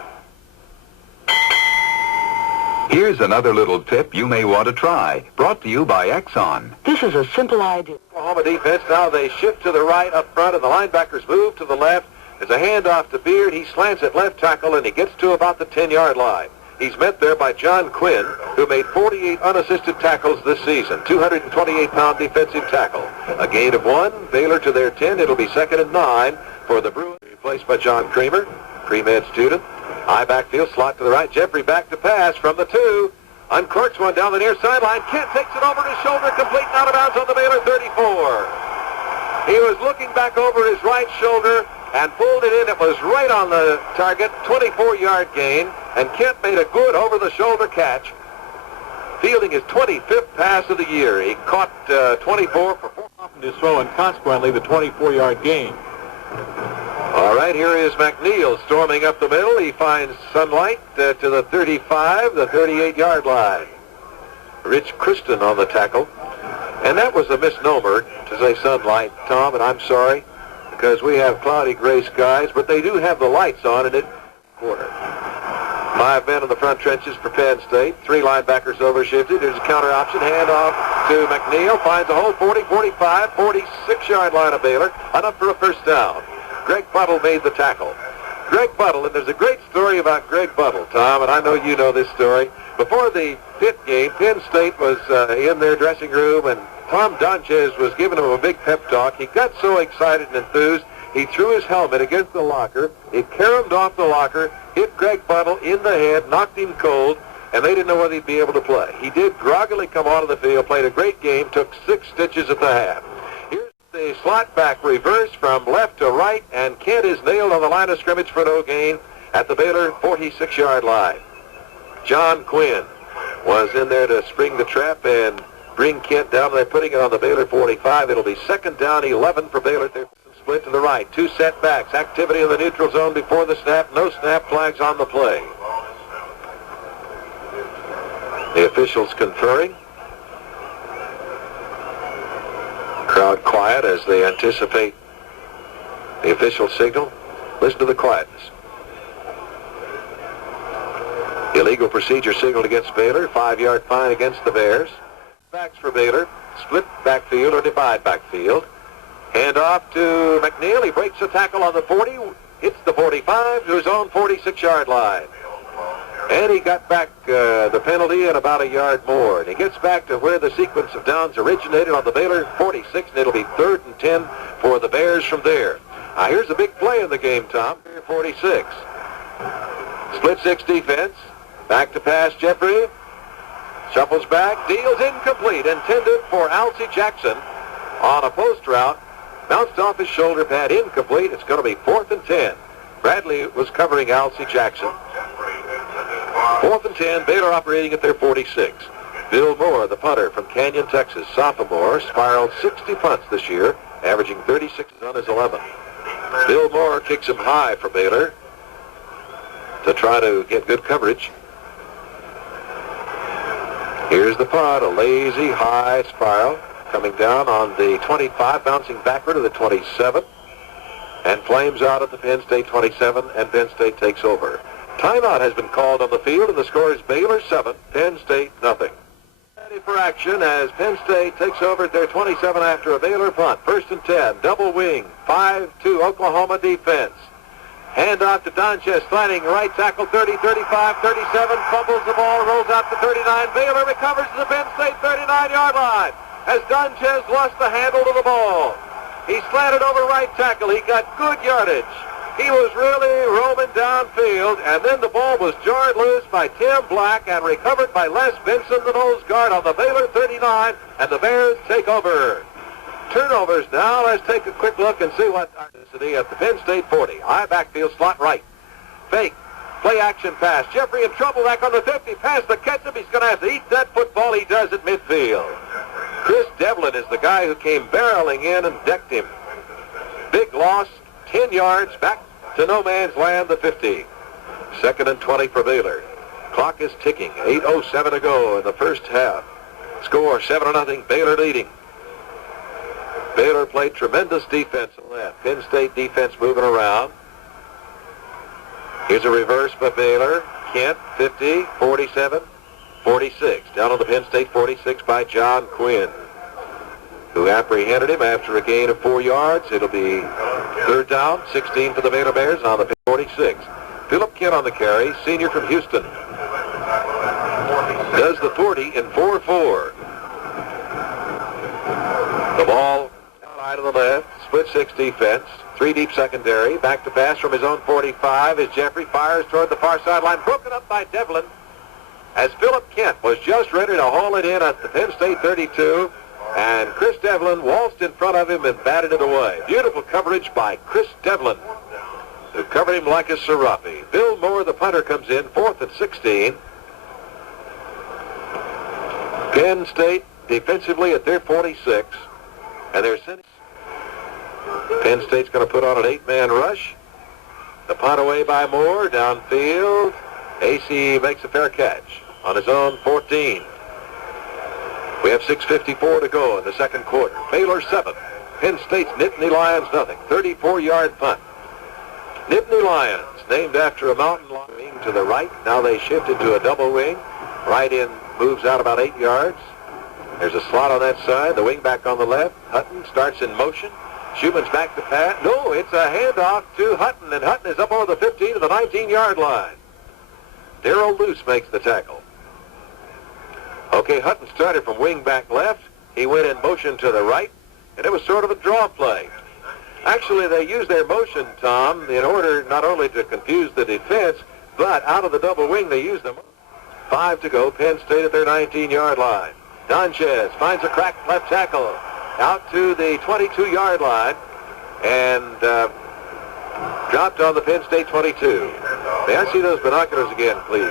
Here's another little tip you may want to try. Brought to you by Exxon. This is a simple idea. Oklahoma defense, now they shift to the right up front, and the linebackers move to the left. There's a handoff to Beard. He slants at left tackle, and he gets to about the 10-yard line. He's met there by John Quinn, who made 48 unassisted tackles this season, 228-pound defensive tackle. A gain of 1, Baylor to their 10. It'll be 2nd and 9 for the Bruins, replaced by John Creamer, pre-med student. High backfield, slot to the right. Jeffrey back to pass from the 2. Uncorks one down the near sideline. Kent takes it over his shoulder, complete and out of bounds on the Baylor 34. He was looking back over his right shoulder and pulled it in. It was right on the target, 24-yard gain, and Kent made a good over-the-shoulder catch, fielding his 25th pass of the year. He caught 24 for 4 off in his throw, and consequently the 24-yard gain. All right, here is McNeil storming up the middle. He finds sunlight to the 35, the 38-yard line. Rich Kristen on the tackle. And that was a misnomer to say sunlight, Tom, and I'm sorry, because we have cloudy gray skies, but they do have the lights on in it. Quarter. 5 men in the front trenches for Penn State. 3 linebackers overshifted. There's a counter option. Handoff to McNeil. Finds a hole, 40, 45, 46-yard line of Baylor. Enough for a first down. Greg Buttle made the tackle. Greg Buttle, and there's a great story about Greg Buttle, Tom, and I know you know this story. Before the Pitt game, Penn State was in their dressing room, and Tom Donchez was giving him a big pep talk. He got so excited and enthused, he threw his helmet against the locker. It caromed off the locker, hit Greg Buttle in the head, knocked him cold, and they didn't know whether he'd be able to play. He did groggily come onto the field, played a great game, took 6 stitches at the half. Here's the slot back reverse from left to right, and Kent is nailed on the line of scrimmage for no gain at the Baylor 46-yard line. John Quinn was in there to spring the trap and bring Kent down. They're putting it on the Baylor 45. It'll be 2nd down, 11 for Baylor. They're split to the right. 2 setbacks. Activity in the neutral zone before the snap. No snap flags on the play. The officials conferring. Crowd quiet as they anticipate the official signal. Listen to the quietness. Illegal procedure signaled against Baylor. 5-yard fine against the Bears. Backs for Baylor. Split backfield or divide backfield. Hand off to McNeil. He breaks the tackle on the 40. Hits the 45 to his own 46-yard line. And he got back the penalty and about a yard more. And he gets back to where the sequence of downs originated on the Baylor 46, and it'll be 3rd and 10 for the Bears from there. Now here's a big play in the game, Tom. 46. Split 6 defense. Back to pass, Jeffrey. Shuffles back. Deals incomplete. Intended for Alcee Jackson on a post route. Bounced off his shoulder pad. Incomplete. It's going to be 4th and 10. Bradley was covering Alcee Jackson. 4th and 10. Baylor operating at their 46. Bill Moore, the punter from Canyon, Texas, sophomore, spiraled 60 punts this year, averaging 36 on his 11. Bill Moore kicks him high for Baylor to try to get good coverage. Here's the punt, a lazy high spiral coming down on the 25, bouncing backward to the 27, and flames out at the Penn State 27, and Penn State takes over. Timeout has been called on the field, and the score is Baylor 7, Penn State nothing. Ready for action as Penn State takes over at their 27 after a Baylor punt. 1st and 10, double wing, 5-2 Oklahoma defense. Hand off to Donchez, sliding right tackle, 30, 35, 37, fumbles the ball, rolls out to 39. Baylor recovers to the Penn State 39-yard line as Donchez lost the handle to the ball. He slanted over right tackle. He got good yardage. He was really roaming downfield, and then the ball was jarred loose by Tim Black and recovered by Les Benson, the nose guard on the Baylor 39, and the Bears take over. Turnovers now. Let's take a quick look and see what intensity at the Penn State 40. High backfield, slot right. Fake. Play action pass. Jeffrey in trouble back on the 50. Pass the ketchup. He's going to have to eat that football. He does at midfield. Chris Devlin is the guy who came barreling in and decked him. Big loss. 10 yards back to no man's land, the 50. 2nd and 20 for Baylor. Clock is ticking. 8:07 to go in the first half. Score 7-0. Baylor leading. Baylor played tremendous defense on that. Penn State defense moving around. Here's a reverse by Baylor. Kent, 50, 47, 46. Down on the Penn State 46 by John Quinn, who apprehended him after a gain of 4 yards. It'll be 3rd down, 16 for the Baylor Bears on the 46. Philip Kent on the carry, senior from Houston. Does the 40 in 4-4. The ball out to the left, split 6 defense, 3 deep secondary, back to pass from his own 45 as Jeffrey fires toward the far sideline, broken up by Devlin as Philip Kent was just ready to haul it in at the Penn State 32, and Chris Devlin waltzed in front of him and batted it away. Beautiful coverage by Chris Devlin, who covered him like a serape. Bill Moore, the punter, comes in, 4th and 16. Penn State defensively at their 46, and they're sending. Penn State's going to put on an 8-man rush. The punt away by Moore, downfield. AC makes a fair catch on his own 14. We have 6:54 to go in the second quarter. Baylor 7. Penn State's Nittany Lions nothing. 34-yard punt. Nittany Lions, named after a mountain lion to the right. Now they shifted to a double wing. Right end moves out about 8 yards. There's a slot on that side. The wing back on the left. Hutton starts in motion. Schumann's back to pass. No, it's a handoff to Hutton, and Hutton is up over the 15 to the 19-yard line. Darrell Luce makes the tackle. Okay, Hutton started from wing back left. He went in motion to the right, and it was sort of a draw play. Actually, they used their motion, Tom, in order not only to confuse the defense, but out of the double wing, they used them. 5 to go, Penn State at their 19-yard line. Donchez finds a cracked left tackle out to the 22-yard line and dropped on the Penn State 22. May I see those binoculars again, please?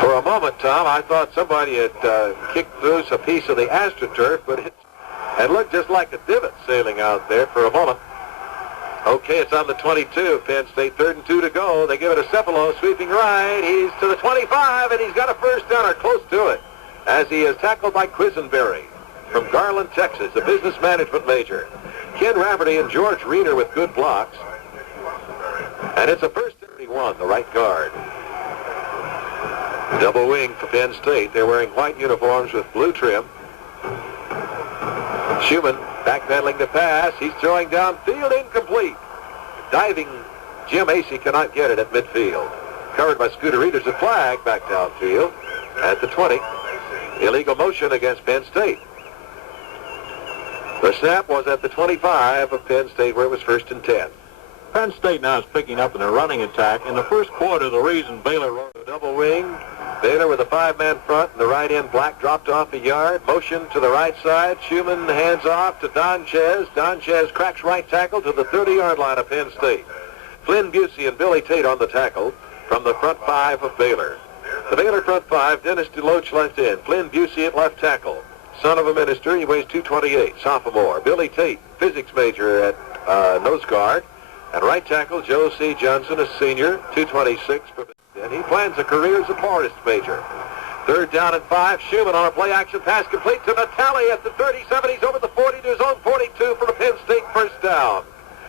For a moment, Tom, I thought somebody had kicked loose a piece of the AstroTurf, but it looked just like a divot sailing out there for a moment. Okay, it's on the 22. Penn State, 3rd and 2 to go. They give it to Cepolo, sweeping right. He's to the 25, and he's got a first down or close to it, as he is tackled by Quisenberry from Garland, Texas, a business management major. Ken Rafferty and George Reiner with good blocks. And it's a first 31, the right guard. Double wing for Penn State. They're wearing white uniforms with blue trim. Schumann backpedaling to pass. He's throwing downfield, incomplete. Diving Jim Acey cannot get it at midfield. Covered by Scooter Reed. There's a flag back downfield at the 20. Illegal motion against Penn State. The snap was at the 25 of Penn State, where it was 1st and 10. Penn State now is picking up in a running attack. In the first quarter, the reason Baylor wrote a double wing. Baylor with a 5-man front, and the right end Black dropped off a yard. Motion to the right side. Schumann hands off to Donchez. Donchez cracks right tackle to the 30-yard line of Penn State. Flynn Busey and Billy Tate on the tackle from the front 5 of Baylor. The Baylor front 5, Dennis DeLoach left end. Flynn Busey at left tackle. Son of a minister, he weighs 228, sophomore. Billy Tate, physics major at nose guard. And right tackle, Joe C. Johnson, a senior, 226. And he plans a career as a forest major. 3rd down and 5. Schumann on a play-action pass complete to Natale at the 37. He's over the 40 to his own 42 for the Penn State first down.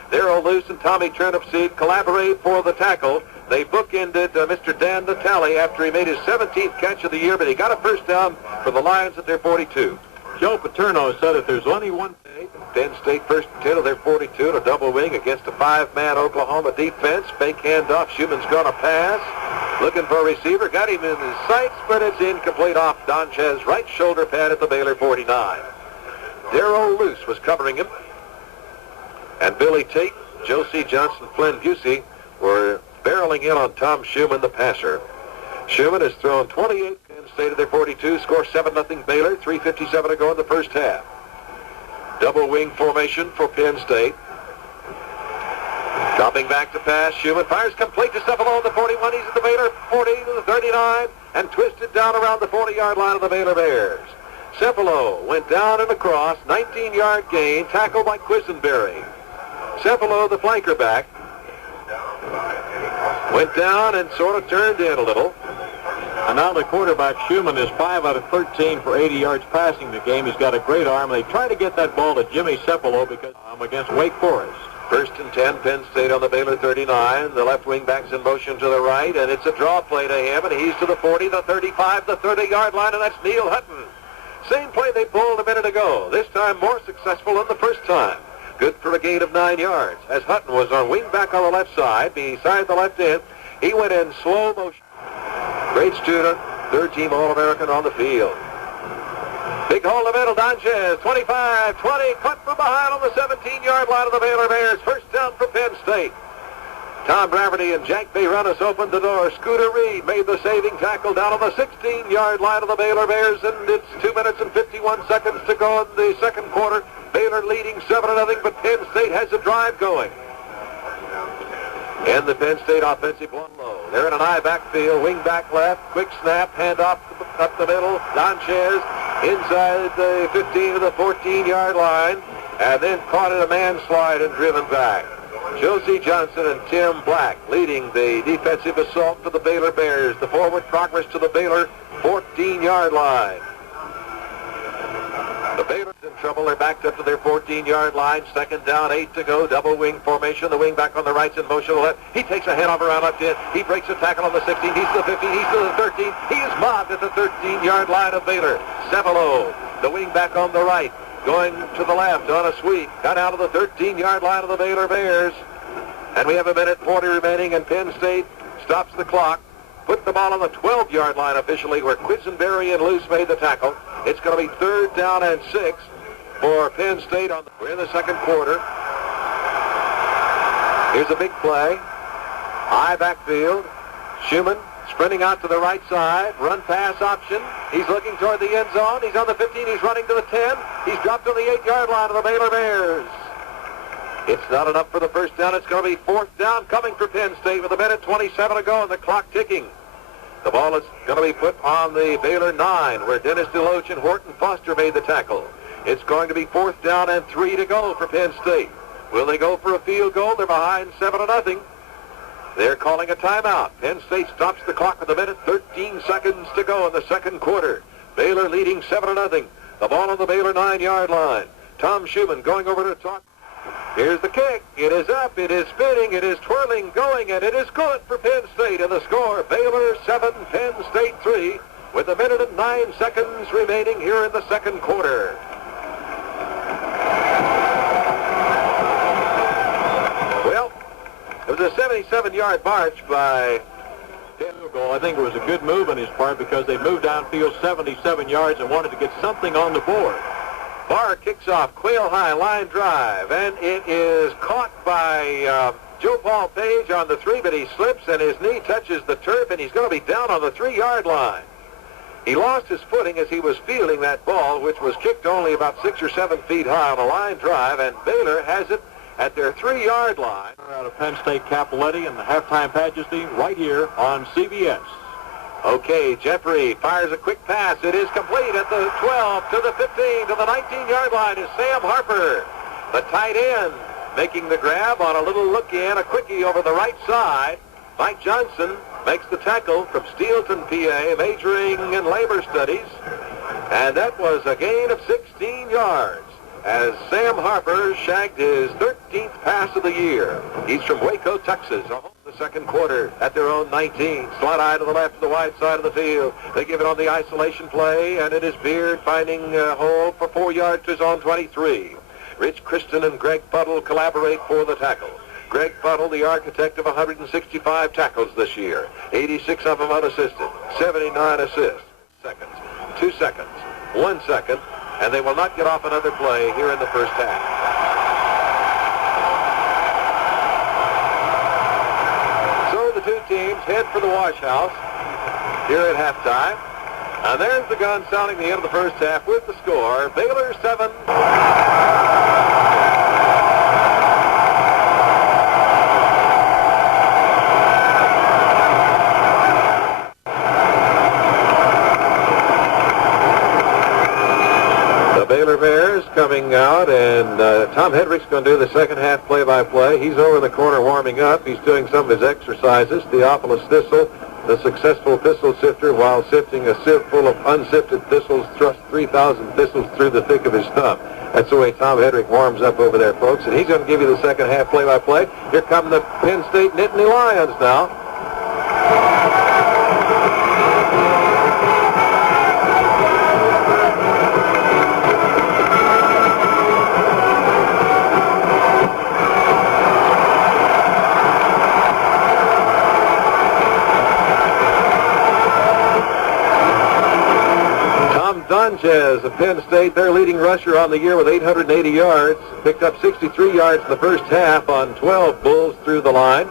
Darrell Luce and Tommy Turnipseed collaborate for the tackle. They bookended Mr. Dan Natale after he made his 17th catch of the year, but he got a first down for the Lions at their 42. Joe Paterno said if there's only one Penn State 1st and 10 of their 42 to double wing against a 5-man Oklahoma defense. Fake handoff. Schumann's going to pass. Looking for a receiver. Got him in his sights, but it's incomplete off Donchez's right shoulder pad at the Baylor 49. Darrell Luce was covering him. And Billy Tate, Joe C. Johnson, Flynn Busey were barreling in on Tom Schumann, the passer. Schumann has thrown 28. Penn State of their 42. Score 7-0 Baylor. 3:57 to go in the first half. Double wing formation for Penn State. Dropping back to pass. Schumann fires complete to Cepolo on the 41. He's at the Baylor 40 to the 39 and twisted down around the 40-yard line of the Baylor Bears. Cepolo went down and across. 19-yard gain. Tackled by Quisenberry. Cepolo, the flanker back, went down and sort of turned in a little. And now the quarterback, Schumann, is 5 out of 13 for 80 yards passing the game. He's got a great arm. They try to get that ball to Jimmy Cepolo because against Wake Forest. 1st and 10, Penn State on the Baylor 39. The left wing back's in motion to the right, and it's a draw play to him, and he's to the 40, the 35, the 30-yard line, and that's Neil Hutton. Same play they pulled a minute ago. This time more successful than the first time. Good for a gain of 9 yards. As Hutton was on wing back on the left side, beside the left end, he went in slow motion. Great student, 3rd-team All-American on the field. Big hole in the middle, Donchez, 25, 20, cut from behind on the 17-yard line of the Baylor Bears. First down for Penn State. Tom Rafferty and Jack Bayrunas opened the door. Scooter Reed made the saving tackle down on the 16-yard line of the Baylor Bears, and it's 2 minutes and 51 seconds to go in the second quarter. Baylor leading 7-0, but Penn State has a drive going. And the Penn State offensive one low. They're in an I backfield, wing back left, quick snap, hand off up the middle. Donchez inside the 15 to the 14-yard line, and then caught in a man slide and driven back. Josie Johnson and Tim Black leading the defensive assault for the Baylor Bears. The forward progress to the Baylor 14-yard line. The Baylor's in trouble. They're backed up to their 14-yard line. Second down, 8 to go. Double wing formation. The wing back on the right's in motion to the left. He takes a handoff around left end. He breaks a tackle on the 16. He's to the 15. He's to the 13. He is mobbed at the 13-yard line of Baylor. Sevelo, the wing back on the right, going to the left on a sweep. Got out of the 13-yard line of the Baylor Bears. And we have 1:40 remaining, and Penn State stops the clock. Put the ball on the 12-yard line officially, where Quisenberry and Luce made the tackle. It's going to be 3rd down and 6 for Penn State. We're in the second quarter. Here's a big play. High backfield. Schumann sprinting out to the right side. Run pass option. He's looking toward the end zone. He's on the 15. He's running to the 10. He's dropped on the 8-yard line of the Baylor Bears. It's not enough for the first down. It's going to be 4th down coming for Penn State with 1:27 to go and the clock ticking. The ball is going to be put on the Baylor 9, where Dennis DeLoach and Horton Foster made the tackle. It's going to be 4th down and 3 to go for Penn State. Will they go for a field goal? They're behind 7-0. They're calling a timeout. Penn State stops the clock with 1:13 to go in the second quarter. Baylor leading 7-0. The ball on the Baylor 9-yard line. Tom Schumann going over to talk. Here's the kick. It is up. It is spinning. It is twirling, going, and it is good for Penn State. And the score, Baylor 7, Penn State 3, with 1:09 remaining here in the second quarter. Well, it was a 77-yard march by field goal. I think it was a good move on his part because they moved downfield 77 yards and wanted to get something on the board. Barr kicks off, quail high, line drive, and it is caught by Joe Paul Page on the 3, but he slips and his knee touches the turf, and he's going to be down on the 3-yard line. He lost his footing as he was fielding that ball, which was kicked only about 6 or 7 feet high on a line drive, and Baylor has it at their 3-yard line. Out of Penn State Capoletti and the halftime pageantry right here on CBS. Okay, Jeffrey fires a quick pass. It is complete at the 12, to the 15, to the 19-yard line is Sam Harper, the tight end, making the grab on a little look-in, a quickie over the right side. Mike Johnson makes the tackle from Steelton, PA, majoring in labor studies, and that was a gain of 16 yards as Sam Harper shagged his 13th pass of the year. He's from Waco, Texas. The second quarter at their own 19. Slot eye to the left to the wide side of the field. They give it on the isolation play, and it is Beard finding a hole for 4 yards to his own 23. Rich Kristen and Greg Fuddle collaborate for the tackle. Greg Fuddle, the architect of 165 tackles this year. 86 of them unassisted. 79 assists. Seconds. 2 seconds. 1 second. And they will not get off another play here in the first half. Two teams head for the wash house here at halftime. And there's the gun sounding the end of the first half with the score, Baylor 7. The Baylor Bears coming out, and Tom Hedrick's going to do the second half play-by-play. He's over in the corner warming up. He's doing some of his exercises. Theophilus Thistle, the successful thistle sifter, while sifting a sieve full of unsifted thistles, thrust 3,000 thistles through the thick of his thumb. That's the way Tom Hedrick warms up over there, folks. And he's going to give you the second half play-by-play. Here come the Penn State Nittany Lions now. Sanchez of Penn State, their leading rusher on the year with 880 yards, picked up 63 yards in the first half on 12 Bulls through the line.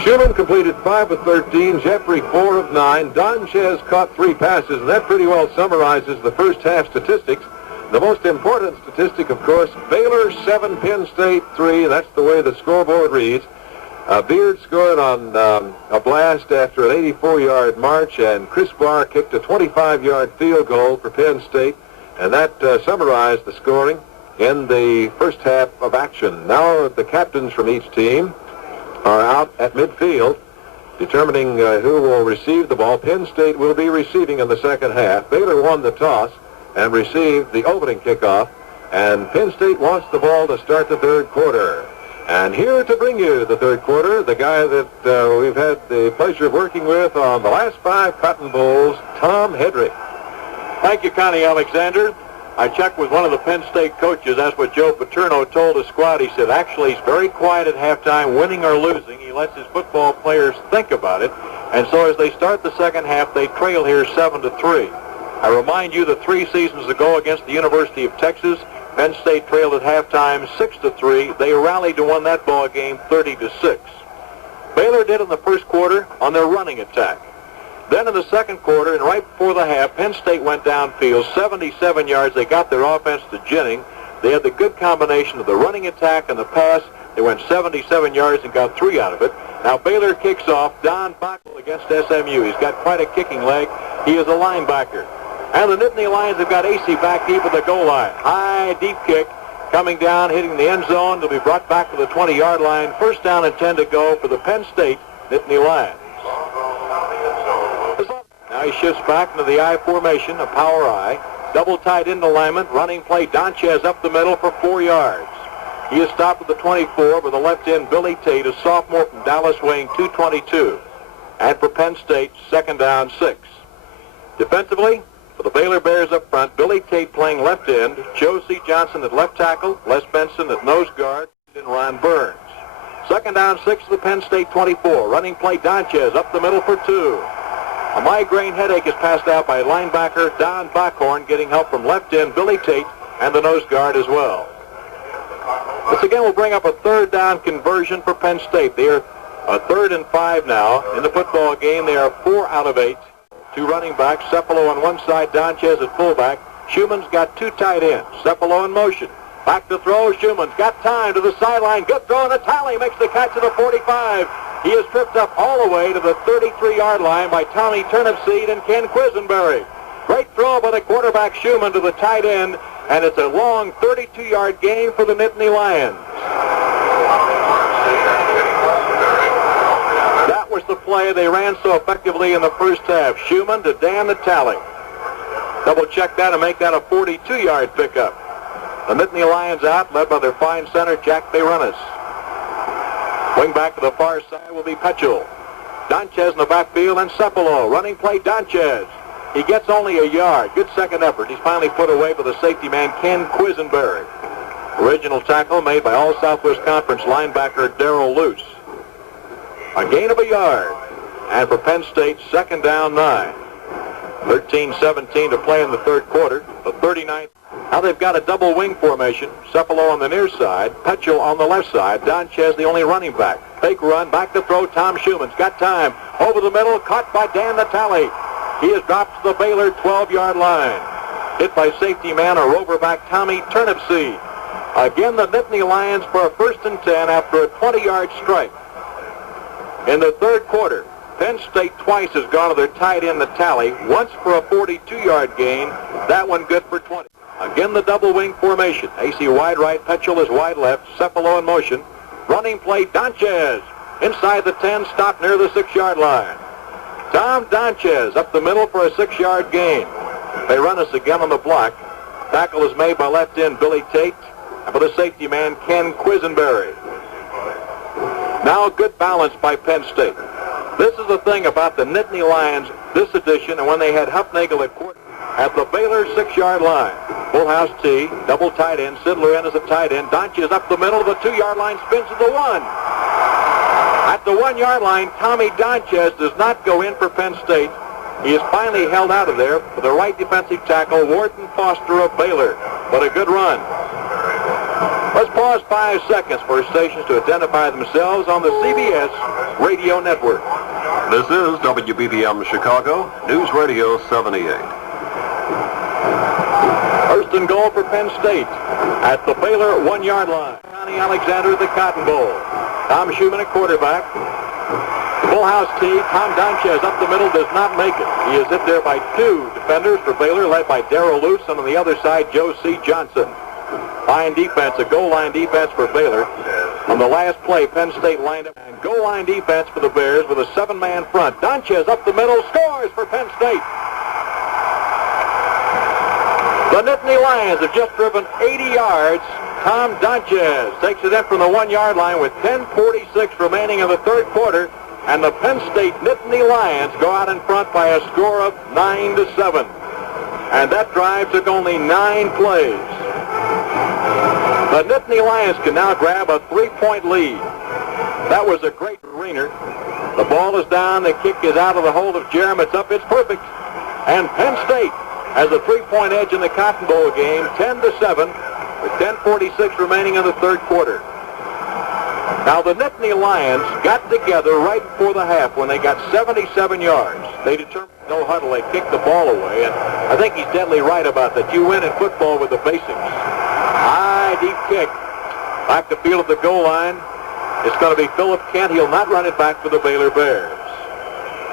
Schumann completed 5 of 13, Jeffrey 4 of 9, Donchez caught 3 passes, and that pretty well summarizes the first half statistics. The most important statistic, of course, Baylor 7, Penn State 3, and that's the way the scoreboard reads. Beard scored on a blast after an 84-yard march, and Chris Barr kicked a 25-yard field goal for Penn State, and that summarized the scoring. in the first half of action. Now the captains from each team are out at midfield, determining who will receive the ball. Penn State will be receiving in the second half. Baylor won the toss and received the opening kickoff, and Penn State wants the ball to start the third quarter. And here to bring you the third quarter, the guy that we've had the pleasure of working with on the last 5 Cotton Bowls, Tom Hedrick. Thank you, Connie Alexander. I checked with one of the Penn State coaches. That's what Joe Paterno told the squad. He said, actually, he's very quiet at halftime, winning or losing. He lets his football players think about it. And so as they start the second half, they trail here 7-3. I remind you that 3 seasons ago against the University of Texas, Penn State trailed at halftime 6-3. They rallied to win that ball game 30-6. Baylor did in the first quarter on their running attack. Then in the second quarter, and right before the half, Penn State went downfield 77 yards. They got their offense to ginning. They had the good combination of the running attack and the pass. They went 77 yards and got 3 out of it. Now Baylor kicks off. Don Backel against SMU. He's got quite a kicking leg. He is a linebacker. And the Nittany Lions have got AC back deep at the goal line. High, deep kick coming down, hitting the end zone to be brought back to the 20-yard line. First down and 10 to go for the Penn State Nittany Lions. Now he shifts back into the I formation, a power I. Double tight end alignment, running play. Donchez up the middle for 4 yards. He is stopped at the 24 with the left end Billy Tate, a sophomore from Dallas, weighing 222. And for Penn State, second down 6. Defensively, for the Baylor Bears up front, Billy Tate playing left end, Joe C. Johnson at left tackle, Les Benson at nose guard, and Ron Burns. Second down 6 to the Penn State 24. Running play Donchez up the middle for 2. A migraine headache is passed out by linebacker Don Backhorn, getting help from left end Billy Tate and the nose guard as well. This again will bring up a third down conversion for Penn State. They are a 3rd and 5 now in the football game. They are 4 out of 8. 2 running backs, Cepolo on one side, Donchez at fullback. Schumann's got 2 tight ends. Cepolo in motion. Back to throw. Schumann's got time to the sideline. Good throw, and Talley makes the catch at the 45. He is tripped up all the way to the 33-yard line by Tommy Turnipseed and Ken Quisenberry. Great throw by the quarterback Schumann to the tight end, and it's a long 32-yard gain for the Nittany Lions. That was the play they ran so effectively in the first half. Schumann to Dan Natale. Double check that and make that a 42-yard pickup. The Nittany Lions out, led by their fine center, Jack Bayrunas. Wing back to the far side will be Petchel. Donchez in the backfield and Cepolo. Running play Donchez. He gets only a yard. Good second effort. He's finally put away by the safety man, Ken Quisenberry. Original tackle made by All Southwest Conference linebacker Darrell Luce. A gain of a yard. And for Penn State, second down 9. 13-17 to play in the third quarter. The 39th. Now they've got a double wing formation. Cepolo on the near side, Petchel on the left side. Donchez the only running back. Fake run, back to throw. Tom Schumann's got time. Over the middle, caught by Dan Natale. He is dropped to the Baylor 12-yard line. Hit by safety man, a rover back, Tommy Turnipseed. Again, the Nittany Lions for a 1st and 10 after a 20-yard strike. In the third quarter, Penn State twice has gone to their tight end Natale, once for a 42-yard gain. That one good for 20. Again, the double wing formation. AC wide right, Petchel is wide left, Cepolo in motion. Running play, Donchez. Inside the 10, stopped near the 6-yard line. Tom Donchez up the middle for a 6-yard gain. They run us again on the block. Tackle is made by left end Billy Tate, and for the safety man, Ken Quisenberry. Now good balance by Penn State. This is the thing about the Nittany Lions this edition, and when they had Huffnagel at quarter. At the Baylor 6-yard line. Full house T, double tight end, Sidler in as a tight end. Donchez up the middle of the 2-yard line, spins to the 1. At the 1-yard line, Tommy Donchez does not go in for Penn State. He is finally held out of there for the right defensive tackle, Wharton Foster of Baylor. But a good run. Let's pause 5 seconds for stations to identify themselves on the CBS Radio Network. This is WBBM Chicago, News Radio 78. First and goal for Penn State at the Baylor 1-yard line. Connie Alexander at the Cotton Bowl. Tom Schumann at quarterback. Full house T. Tom Donchez up the middle, does not make it. He is hit there by 2 defenders for Baylor, led by Darrell Luce, and on the other side, Joe C. Johnson. Fine defense, a goal line defense for Baylor. On the last play, Penn State lined up and goal line defense for the Bears with a 7-man front. Donchez up the middle, scores for Penn State. The Nittany Lions have just driven 80 yards. Tom Donchez takes it in from the 1-yard line with 10:46 remaining in the third quarter, and the Penn State Nittany Lions go out in front by a score of 9-7. And that drive took only 9 plays. The Nittany Lions can now grab a 3-point lead. That was a great arena. The ball is down. The kick is out of the hold of Jerem. It's up. It's perfect. And Penn State has a 3-point edge in the Cotton Bowl game, 10-7, with 10:46 remaining in the third quarter. Now, the Nittany Lions got together right before the half when they got 77 yards. They determined no huddle. They kicked the ball away, and I think he's deadly right about that. You win in football with the basics. High, deep kick. Back to field at the goal line. It's going to be Philip Kent. He'll not run it back for the Baylor Bears.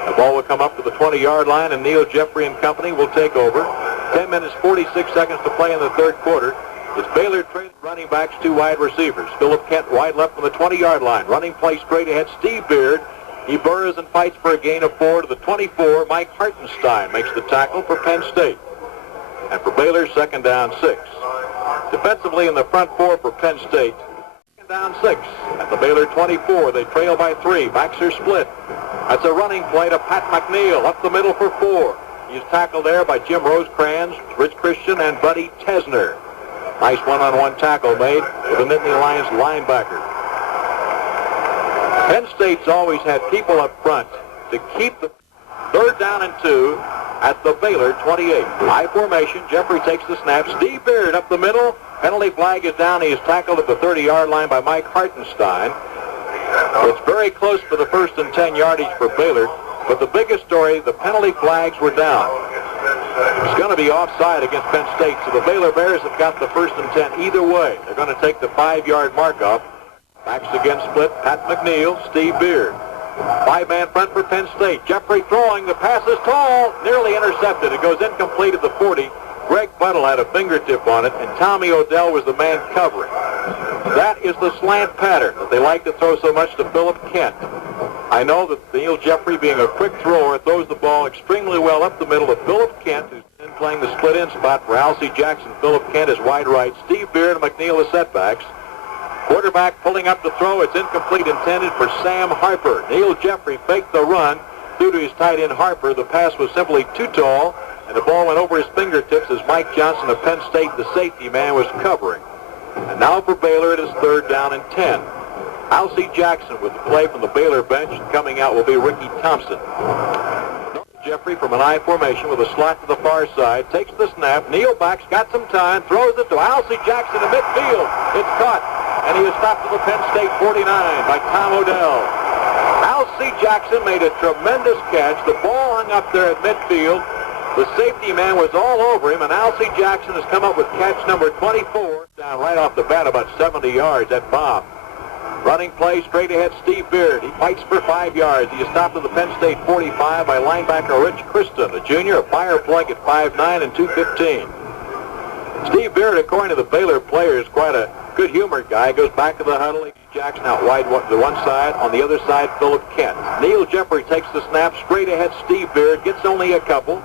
The ball will come up to the 20-yard line, and Neil Jeffrey and company will take over. 10 minutes, 46 seconds to play in the third quarter. It's Baylor trailing running backs, 2 wide receivers. Philip Kent wide left from the 20-yard line. Running play straight ahead, Steve Beard. He burrows and fights for a gain of 4 to the 24. Mike Hartenstein makes the tackle for Penn State. And for Baylor, 2nd down 6. Defensively in the front 4 for Penn State. 2nd down 6. At the Baylor 24, they trail by 3. Backs are split. That's a running play to Pat McNeil up the middle for 4. He's tackled there by Jim Rosecrans, Rich Christian, and Buddy Tesner. Nice one-on-one tackle made with the Nittany Lions linebacker. Penn State's always had people up front to keep the 3rd down and 2 at the Baylor 28. High formation. Jeffrey takes the snap. Steve Beard up the middle. Penalty flag is down. He is tackled at the 30-yard line by Mike Hartenstein. It's very close for the 1st and 10 yardage for Baylor, but the biggest story, the penalty flags were down. It's going to be offside against Penn State, so the Baylor Bears have got the 1st and 10 either way. They're going to take the 5-yard mark off. Backs again split. Pat McNeil, Steve Beard. 5-man front for Penn State. Jeffrey throwing. The pass is tall. Nearly intercepted. It goes incomplete at the 40. Greg Buttle had a fingertip on it, and Tommy Odell was the man covering. That is the slant pattern that they like to throw so much to Philip Kent. I know that Neil Jeffrey, being a quick thrower, throws the ball extremely well up the middle to Philip Kent, who's been playing the split-in spot for Alcee Jackson. Philip Kent is wide right. Steve Beard and McNeil the setbacks. Quarterback pulling up to throw. It's incomplete, intended for Sam Harper. Neil Jeffrey faked the run through to his tight end Harper. The pass was simply too tall, and the ball went over his fingertips as Mike Johnson of Penn State, the safety man, was covering. And now for Baylor, it is 3rd down and 10. Alcee Jackson with the play from the Baylor bench. Coming out will be Ricky Thompson. Jeffrey from an I formation with a slot to the far side. Takes the snap. Neil backs, got some time. Throws it to Alcee Jackson in midfield. It's caught. And he is stopped to the Penn State 49 by Tom Odell. Alcee Jackson made a tremendous catch. The ball hung up there at midfield. The safety man was all over him, and Alcee Jackson has come up with catch number 24. Down right off the bat about 70 yards, that bomb. Running play straight ahead, Steve Beard. He fights for 5 yards. He is stopped at the Penn State 45 by linebacker Rich Christian, a junior, a fire plug at 5'9" and 215. Steve Beard, according to the Baylor players, quite a good-humored guy. Goes back to the huddle. Jackson out wide to one side. On the other side, Philip Kent. Neil Jeffrey takes the snap straight ahead. Steve Beard gets only a couple.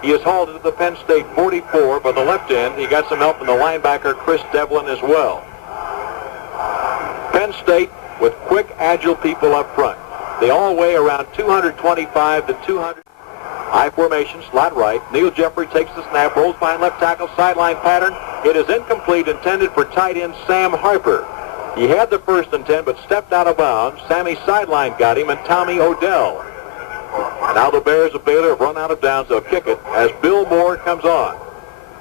He is hauled to the Penn State 44 by the left end. He got some help from the linebacker Chris Devlin as well. Penn State with quick, agile people up front. They all weigh around 225 to 200. High formation, slot right. Neil Jeffrey takes the snap, rolls behind left tackle, sideline pattern. It is incomplete, intended for tight end Sam Harper. He had the 1st and 10, but stepped out of bounds. Sammy sideline got him, and Tommy Odell. Now the Bears of Baylor have run out of downs. They'll kick it as Bill Moore comes on.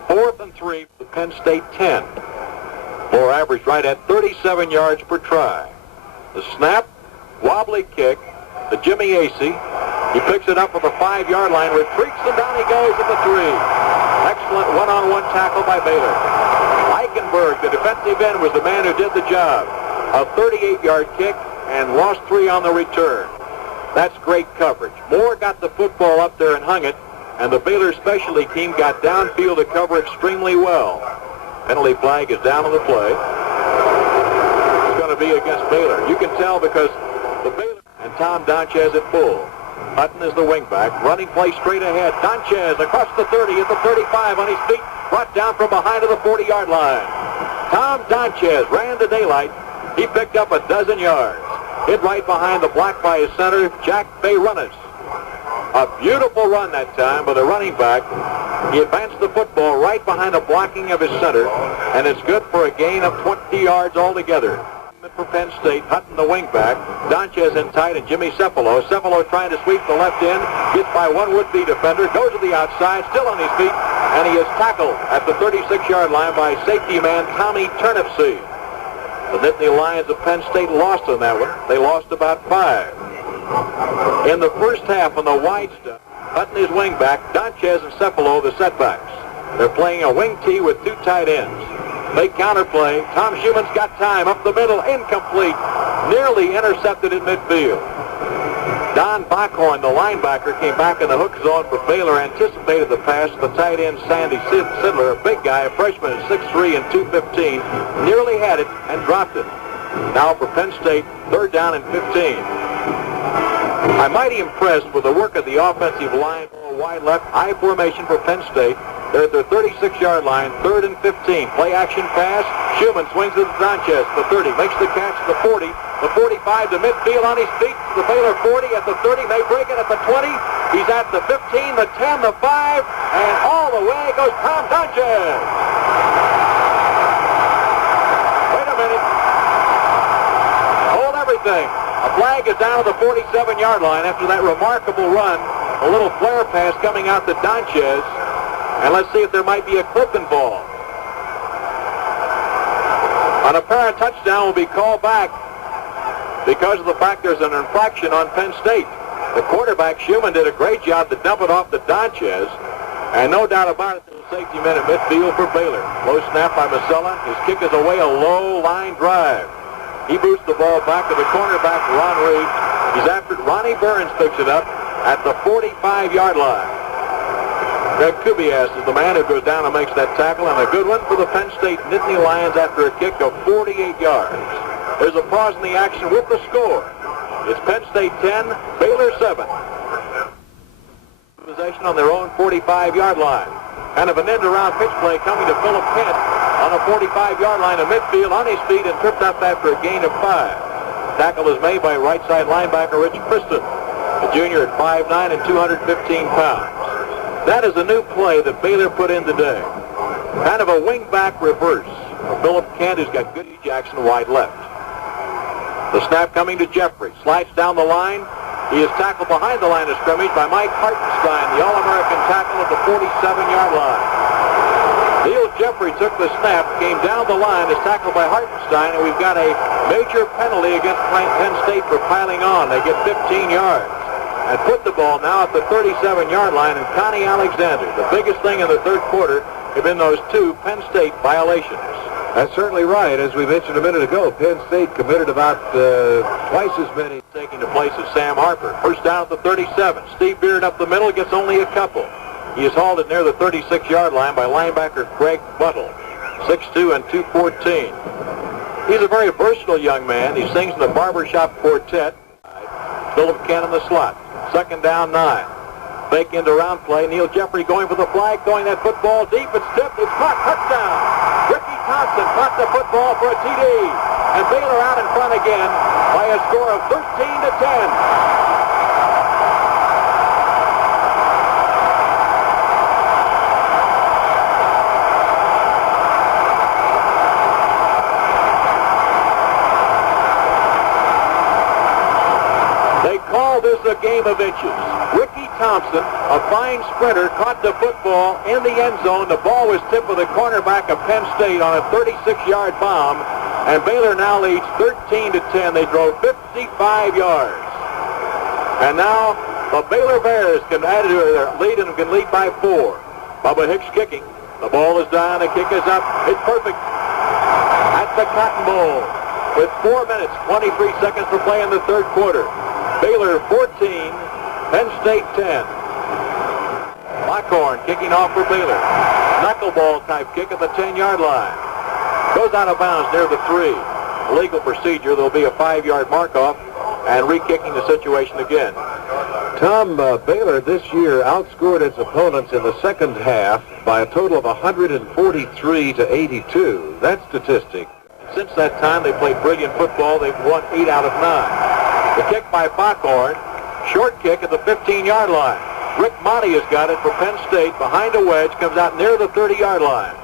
4th and 3 for the Penn State 10. Moore averaged right at 37 yards per try. The snap, wobbly kick to Jimmy Acey. He picks it up from the 5-yard line, retreats, and down he goes at the 3. Excellent one-on-one tackle by Baylor. Eichenberg, the defensive end, was the man who did the job. A 38-yard kick and lost 3 on the return. That's great coverage. Moore got the football up there and hung it, and the Baylor specialty team got downfield to cover extremely well. Penalty flag is down on the play. It's going to be against Baylor. You can tell because the Baylor and Tom Donchez at full. Hutton is the wingback. Running play straight ahead. Donchez across the 30 at the 35 on his feet. Brought down from behind to the 40-yard line. Tom Donchez ran to daylight. He picked up 12 yards. Hit right behind the block by his center, Jack Bayrunas. A beautiful run that time by the running back. He advanced the football right behind the blocking of his center, and it's good for a gain of 20 yards altogether. For Penn State, Hutton the wingback, Donchez in tight, and Jimmy Cefalo. Cefalo trying to sweep the left end, gets by one would-be defender, goes to the outside, still on his feet, and he is tackled at the 36-yard line by safety man Tommy Turnipseed. The Nittany Lions of Penn State lost on that one. They lost about 5. In the first half on the wide stuff, Hutton is wingback, Donchez and Cefalo the setbacks. They're playing a wing tee with 2 tight ends. They counterplay. Tom Schuman's got time. Up the middle. Incomplete. Nearly intercepted at midfield. Don Backhorn, the linebacker, came back in the hook zone for Baylor, anticipated the pass. The tight end, Sandy Sidler, a big guy, a freshman at 6'3" and 215, nearly had it and dropped it. Now for Penn State, 3rd down and 15. I'm mighty impressed with the work of the offensive line. Wide left, high formation for Penn State. They're at their 36-yard line, 3rd and 15. Play action pass. Schumann swings it to Donchez. The 30 makes the catch. The 40. The 45 to midfield on his feet. The Baylor 40 at the 30. They break it at the 20. He's at the 15, the 10, the 5, and all the way goes Tom Donchez. Wait a minute. Hold everything. A flag is down at the 47-yard line after that remarkable run. A little flare pass coming out to Donchez. And let's see if there might be a Clifton ball. An apparent touchdown will be called back because of the fact there's an infraction on Penn State. The quarterback, Schumann, did a great job to dump it off to Donchez. And no doubt about it, there's a safety man at midfield for Baylor. Low snap by Masella. His kick is away, a low line drive. He boosts the ball back to the cornerback, Ron Reed. He's after it. Ronnie Burns picks it up at the 45-yard line. Greg Kubias is the man who goes down and makes that tackle, and a good one for the Penn State Nittany Lions after a kick of 48 yards. There's a pause in the action with the score. It's Penn State 10, Baylor 7. Possession on their own 45-yard line. Kind of an end-around pitch play coming to Philip Kent on a 45-yard line of midfield on his feet and tripped up after a gain of 5. Tackle is made by right side linebacker Rich Kristen, a junior at 5'9" and 215 pounds. That is a new play that Baylor put in today. Kind of a wing-back reverse. Philip Kent, who's got Goody Jackson wide left. The snap coming to Jeffrey. Slides down the line. He is tackled behind the line of scrimmage by Mike Hartenstein, the All-American tackle at the 47-yard line. Neil Jeffrey took the snap, came down the line, is tackled by Hartenstein, and we've got a major penalty against Penn State for piling on. They get 15 yards. And put the ball now at the 37-yard line, and Connie Alexander. The biggest thing in the 3rd quarter have been those 2 Penn State violations. That's certainly right. As we mentioned a minute ago, Penn State committed about twice as many. Taking the place of Sam Harper. First down at the 37. Steve Beard up the middle, gets only a couple. He is halted near the 36-yard line by linebacker Greg Buttle, 6'2" and 214. He's a very versatile young man. He sings in the barbershop quartet. Philip Kent in the slot. 2nd down, 9. Fake into round play. Neil Jeffrey going for the flag, throwing that football deep. It's tipped. It's caught. Touchdown. Ricky Thompson caught the football for a TD. And Baylor out in front again by a score of 13-10. This a game of inches. Ricky Thompson, a fine sprinter, caught the football in the end zone. The ball was tipped with a cornerback of Penn State on a 36-yard bomb, and Baylor now leads 13-10. They drove 55 yards. And now the Baylor Bears can add to their lead and can lead by 4. Bubba Hicks kicking. The ball is down. The kick is up. It's perfect. At the Cotton Bowl with 4 minutes, 23 seconds to play in the 3rd quarter. Baylor 14, Penn State 10. Backhorn kicking off for Baylor. Knuckleball type kick at the 10-yard line. Goes out of bounds near the 3. Legal procedure. There'll be a 5-yard mark-off and re-kicking the situation again. Tom, Baylor this year outscored its opponents in the second half by a total of 143 to 82. That statistic. Since that time, they played brilliant football. They've won 8 out of 9. The kick by Backhorn. Short kick at the 15-yard line. Rick Motti has got it for Penn State behind a wedge. Comes out near the 30-yard line.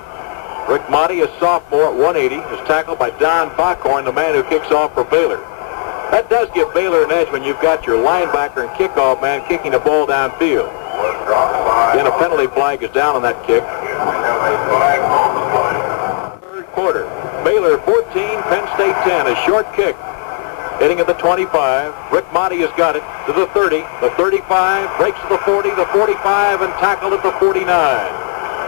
Rick Motti, a sophomore at 180, is tackled by Don Backhorn, the man who kicks off for Baylor. That does give Baylor an edge when you've got your linebacker and kickoff man kicking the ball downfield. Then a penalty flag is down on that kick. Third quarter. Baylor 14, Penn State 10. A short kick. Hitting at the 25. Rick Motti has got it to the 30, the 35, breaks to the 40, the 45, and tackled at the 49.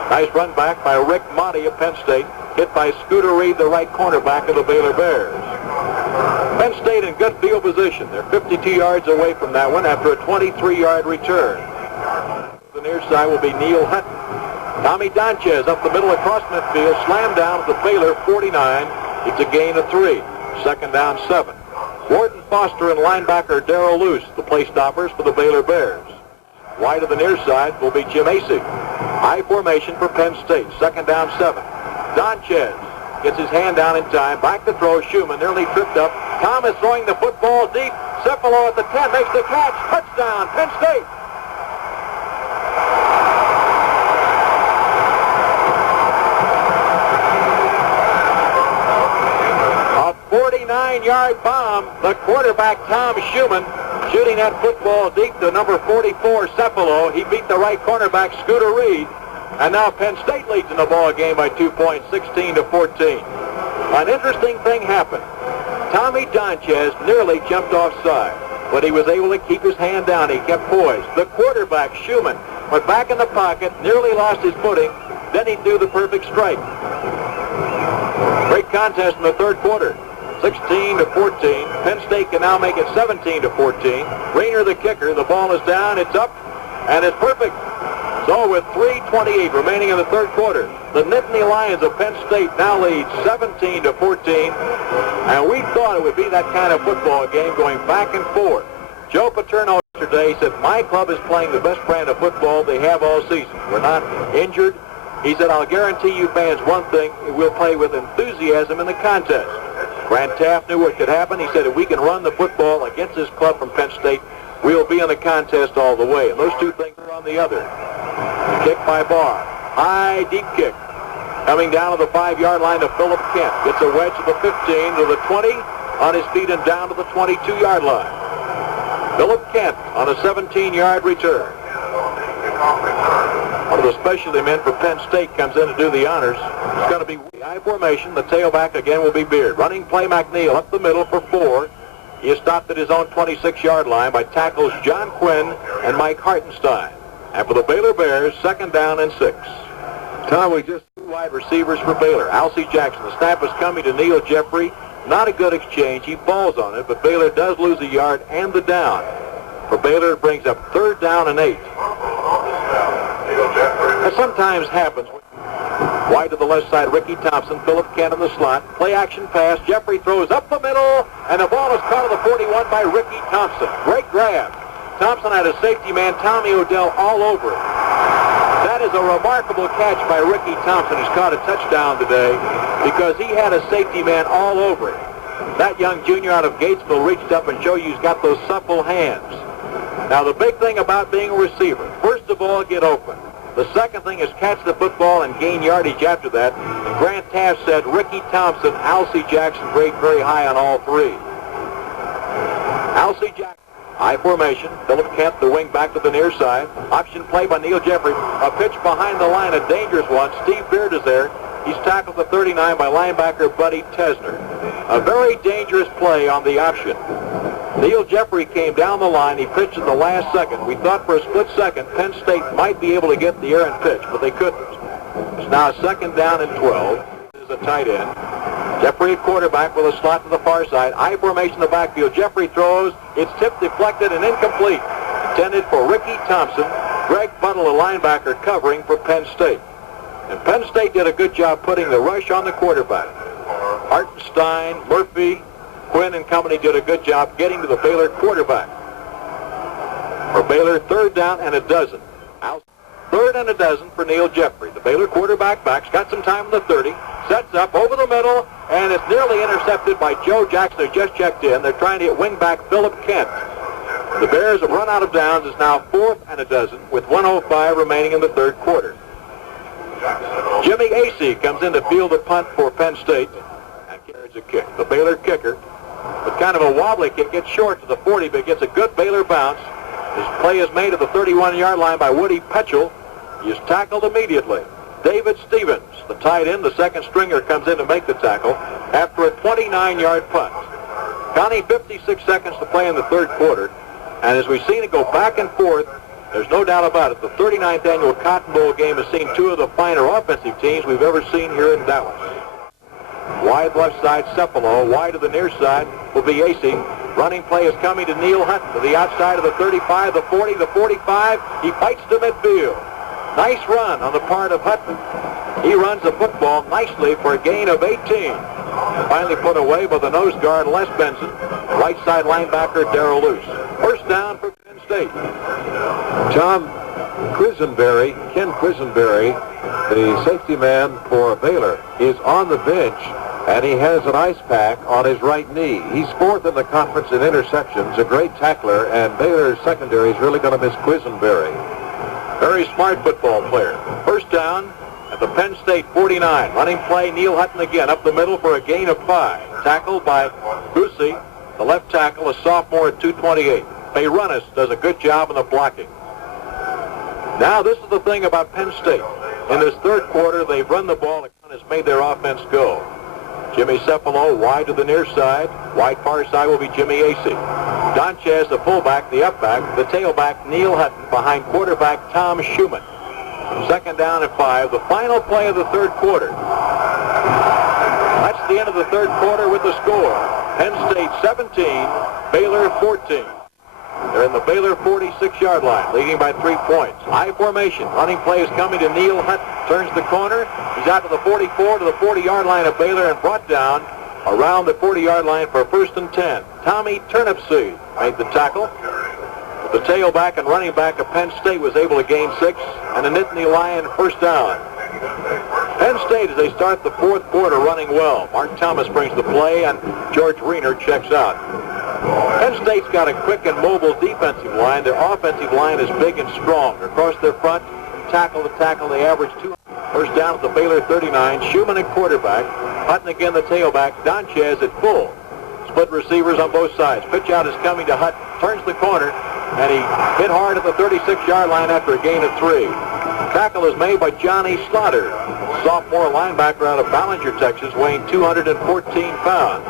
Nice run back by Rick Motti of Penn State. Hit by Scooter Reed, the right cornerback of the Baylor Bears. Penn State in good field position. They're 52 yards away from that one after a 23-yard return. The near side will be Neil Hutton. Tommy Donchez up the middle across midfield, slammed down at the Baylor 49. It's a gain of 3. Second down 7. Wharton Foster and linebacker Darrell Luce, the play stoppers for the Baylor Bears. Wide of the near side will be Jim Acey. High formation for Penn State. Second down 7. Donchez gets his hand down in time. Back to throw. Schumann nearly tripped up. Thomas throwing the football deep. Cefalo at the 10 makes the catch. Touchdown, Penn State. A 49-yard bomb. The quarterback, Tom Schumann, shooting that football deep to number 44, Cefalo. He beat the right cornerback, Scooter Reed. And now Penn State leads in the ball game by 2 points, 16 to 14. An interesting thing happened. Tommy Donchez nearly jumped offside, but he was able to keep his hand down. He kept poised. The quarterback, Schumann, went back in the pocket, nearly lost his footing. Then he threw the perfect strike. Great contest in the third quarter. 16 to 14. Penn State can now make it 17 to 14. Rayner, the kicker. The ball is down. It's up, and it's perfect. So with 3:28 remaining in the third quarter, the Nittany Lions of Penn State now lead 17 to 14. And we thought it would be that kind of football game going back and forth. Joe Paterno yesterday said, my club is playing the best brand of football they have all season. We're not injured. He said, I'll guarantee you fans one thing, we'll play with enthusiasm in the contest. Grant Taft knew what could happen. He said, if we can run the football against this club from Penn State, we'll be in the contest all the way. And those two things are on the other. Kick by Barr. High, deep kick. Coming down to the 5-yard line to Philip Kent. Gets a wedge to the 15, to the 20, on his feet and down to the 22-yard line. Philip Kent on a 17-yard return. One of the specialty men for Penn State comes in to do the honors. It's going to be high formation. The tailback again will be Beard. Running play McNeil up the middle for 4. He is stopped at his own 26-yard line by tackles John Quinn and Mike Hartenstein. And for the Baylor Bears, second down and 6. Tom, we just... Wide receivers for Baylor. Alcee Jackson. The snap is coming to Neil Jeffrey. Not a good exchange. He falls on it, but Baylor does lose a yard and the down. For Baylor, it brings up third down and 8. That sometimes happens. Wide to the left side, Ricky Thompson. Philip Kent in the slot. Play action pass. Jeffrey throws up the middle, and the ball is caught at the 41 by Ricky Thompson. Great grab. Thompson had a safety man, Tommy Odell, all over it. That is a remarkable catch by Ricky Thompson, who's caught a touchdown today because he had a safety man all over it. That young junior out of Gatesville reached up and showed you he's got those supple hands. Now, the big thing about being a receiver, first of all, get open. The second thing is catch the football and gain yardage after that. And Grant Taft said Ricky Thompson, Alcee Jackson rate very high on all three. Alcee Jackson. High formation. Philip Kent, the wing back to the near side. Option play by Neil Jeffrey. A pitch behind the line, a dangerous one. Steve Beard is there. He's tackled the 39 by linebacker Buddy Tesner. A very dangerous play on the option. Neil Jeffrey came down the line. He pitched at the last second. We thought for a split second Penn State might be able to get the errant pitch, but they couldn't. It's now second down and 12. This is a tight end. Jeffrey at quarterback with a slot to the far side. High formation in the backfield. Jeffrey throws. It's tipped, deflected, and incomplete. Intended for Ricky Thompson. Greg Buttle, a linebacker, covering for Penn State. And Penn State did a good job putting the rush on the quarterback. Hartenstein, Murphy, Quinn and company did a good job getting to the Baylor quarterback. For Baylor, 3rd down and a dozen. Out. 3rd and a dozen for Neil Jeffrey. The Baylor quarterback back's got some time in the 30. Sets up over the middle, and it's nearly intercepted by Joe Jackson, who just checked in. They're trying to get wingback Philip Kent. The Bears have run out of downs. It's now 4th and a dozen with 1:05 remaining in the 3rd quarter. Jimmy Acey comes in to field the punt for Penn State and carries a kick. The Baylor kicker, with kind of a wobbly kick, gets short to the 40, but gets a good Baylor bounce. His play is made at the 31-yard line by Woody Petchel. He is tackled immediately. David Stevens, the tight end, the second stringer, comes in to make the tackle after a 29-yard punt. Counting 56 seconds to play in the 3rd quarter, and as we've seen it go back and forth, there's no doubt about it. The 39th annual Cotton Bowl game has seen 2 of the finer offensive teams we've ever seen here in Dallas. Wide left side, Cepolo. Wide to the near side will be Acey. Running play is coming to Neil Hutton to the outside of the 35, the 40, the 45. He fights to midfield. Nice run on the part of Hutton. He runs the football nicely for a gain of 18. Finally put away by the nose guard, Les Benson. Right side linebacker, Darrell Luce. 1st down for Penn State. Tom Ken Quisenberry, the safety man for Baylor, is on the bench, and he has an ice pack on his right knee. He's 4th in the conference in interceptions, a great tackler, and Baylor's secondary is really going to miss Quisenberry. Very smart football player. 1st down at the Penn State 49. Running play, Neil Hutton again up the middle for a gain of 5. Tackled by Goosey, the left tackle, a sophomore at 228. Bayrunis does a good job in the blocking. Now this is the thing about Penn State. In this 3rd quarter, they've run the ball and has made their offense go. Jimmy Cepolo wide to the near side. Wide far side will be Jimmy Acey. Donchez, the fullback, the upback, the tailback, Neil Hutton, behind quarterback Tom Schumann. 2nd down and 5, the final play of the 3rd quarter. That's the end of the 3rd quarter with the score. Penn State 17, Baylor 14. They're in the Baylor 46-yard line, leading by 3 points. High formation. Running play is coming to Neil Hutton. Turns the corner. He's out to the 44 to the 40-yard line of Baylor and brought down around the 40-yard line for 1st and 10. Tommy Turnipseed made the tackle. The tailback and running back of Penn State was able to gain 6, and a Nittany Lion 1st down. Penn State, as they start the 4th quarter, running well. Mark Thomas brings the play, and George Reiner checks out. Penn State's got a quick and mobile defensive line. Their offensive line is big and strong. Across their front, tackle to tackle, they average 2. 1st down at the Baylor 39. Schumann at quarterback. Hutton again the tailback. Donchez at full. Split receivers on both sides. Pitch out is coming to Hutton. Turns the corner, and he hit hard at the 36-yard line after a gain of 3. Tackle is made by Johnny Slaughter, sophomore linebacker out of Ballinger, Texas, weighing 214 pounds.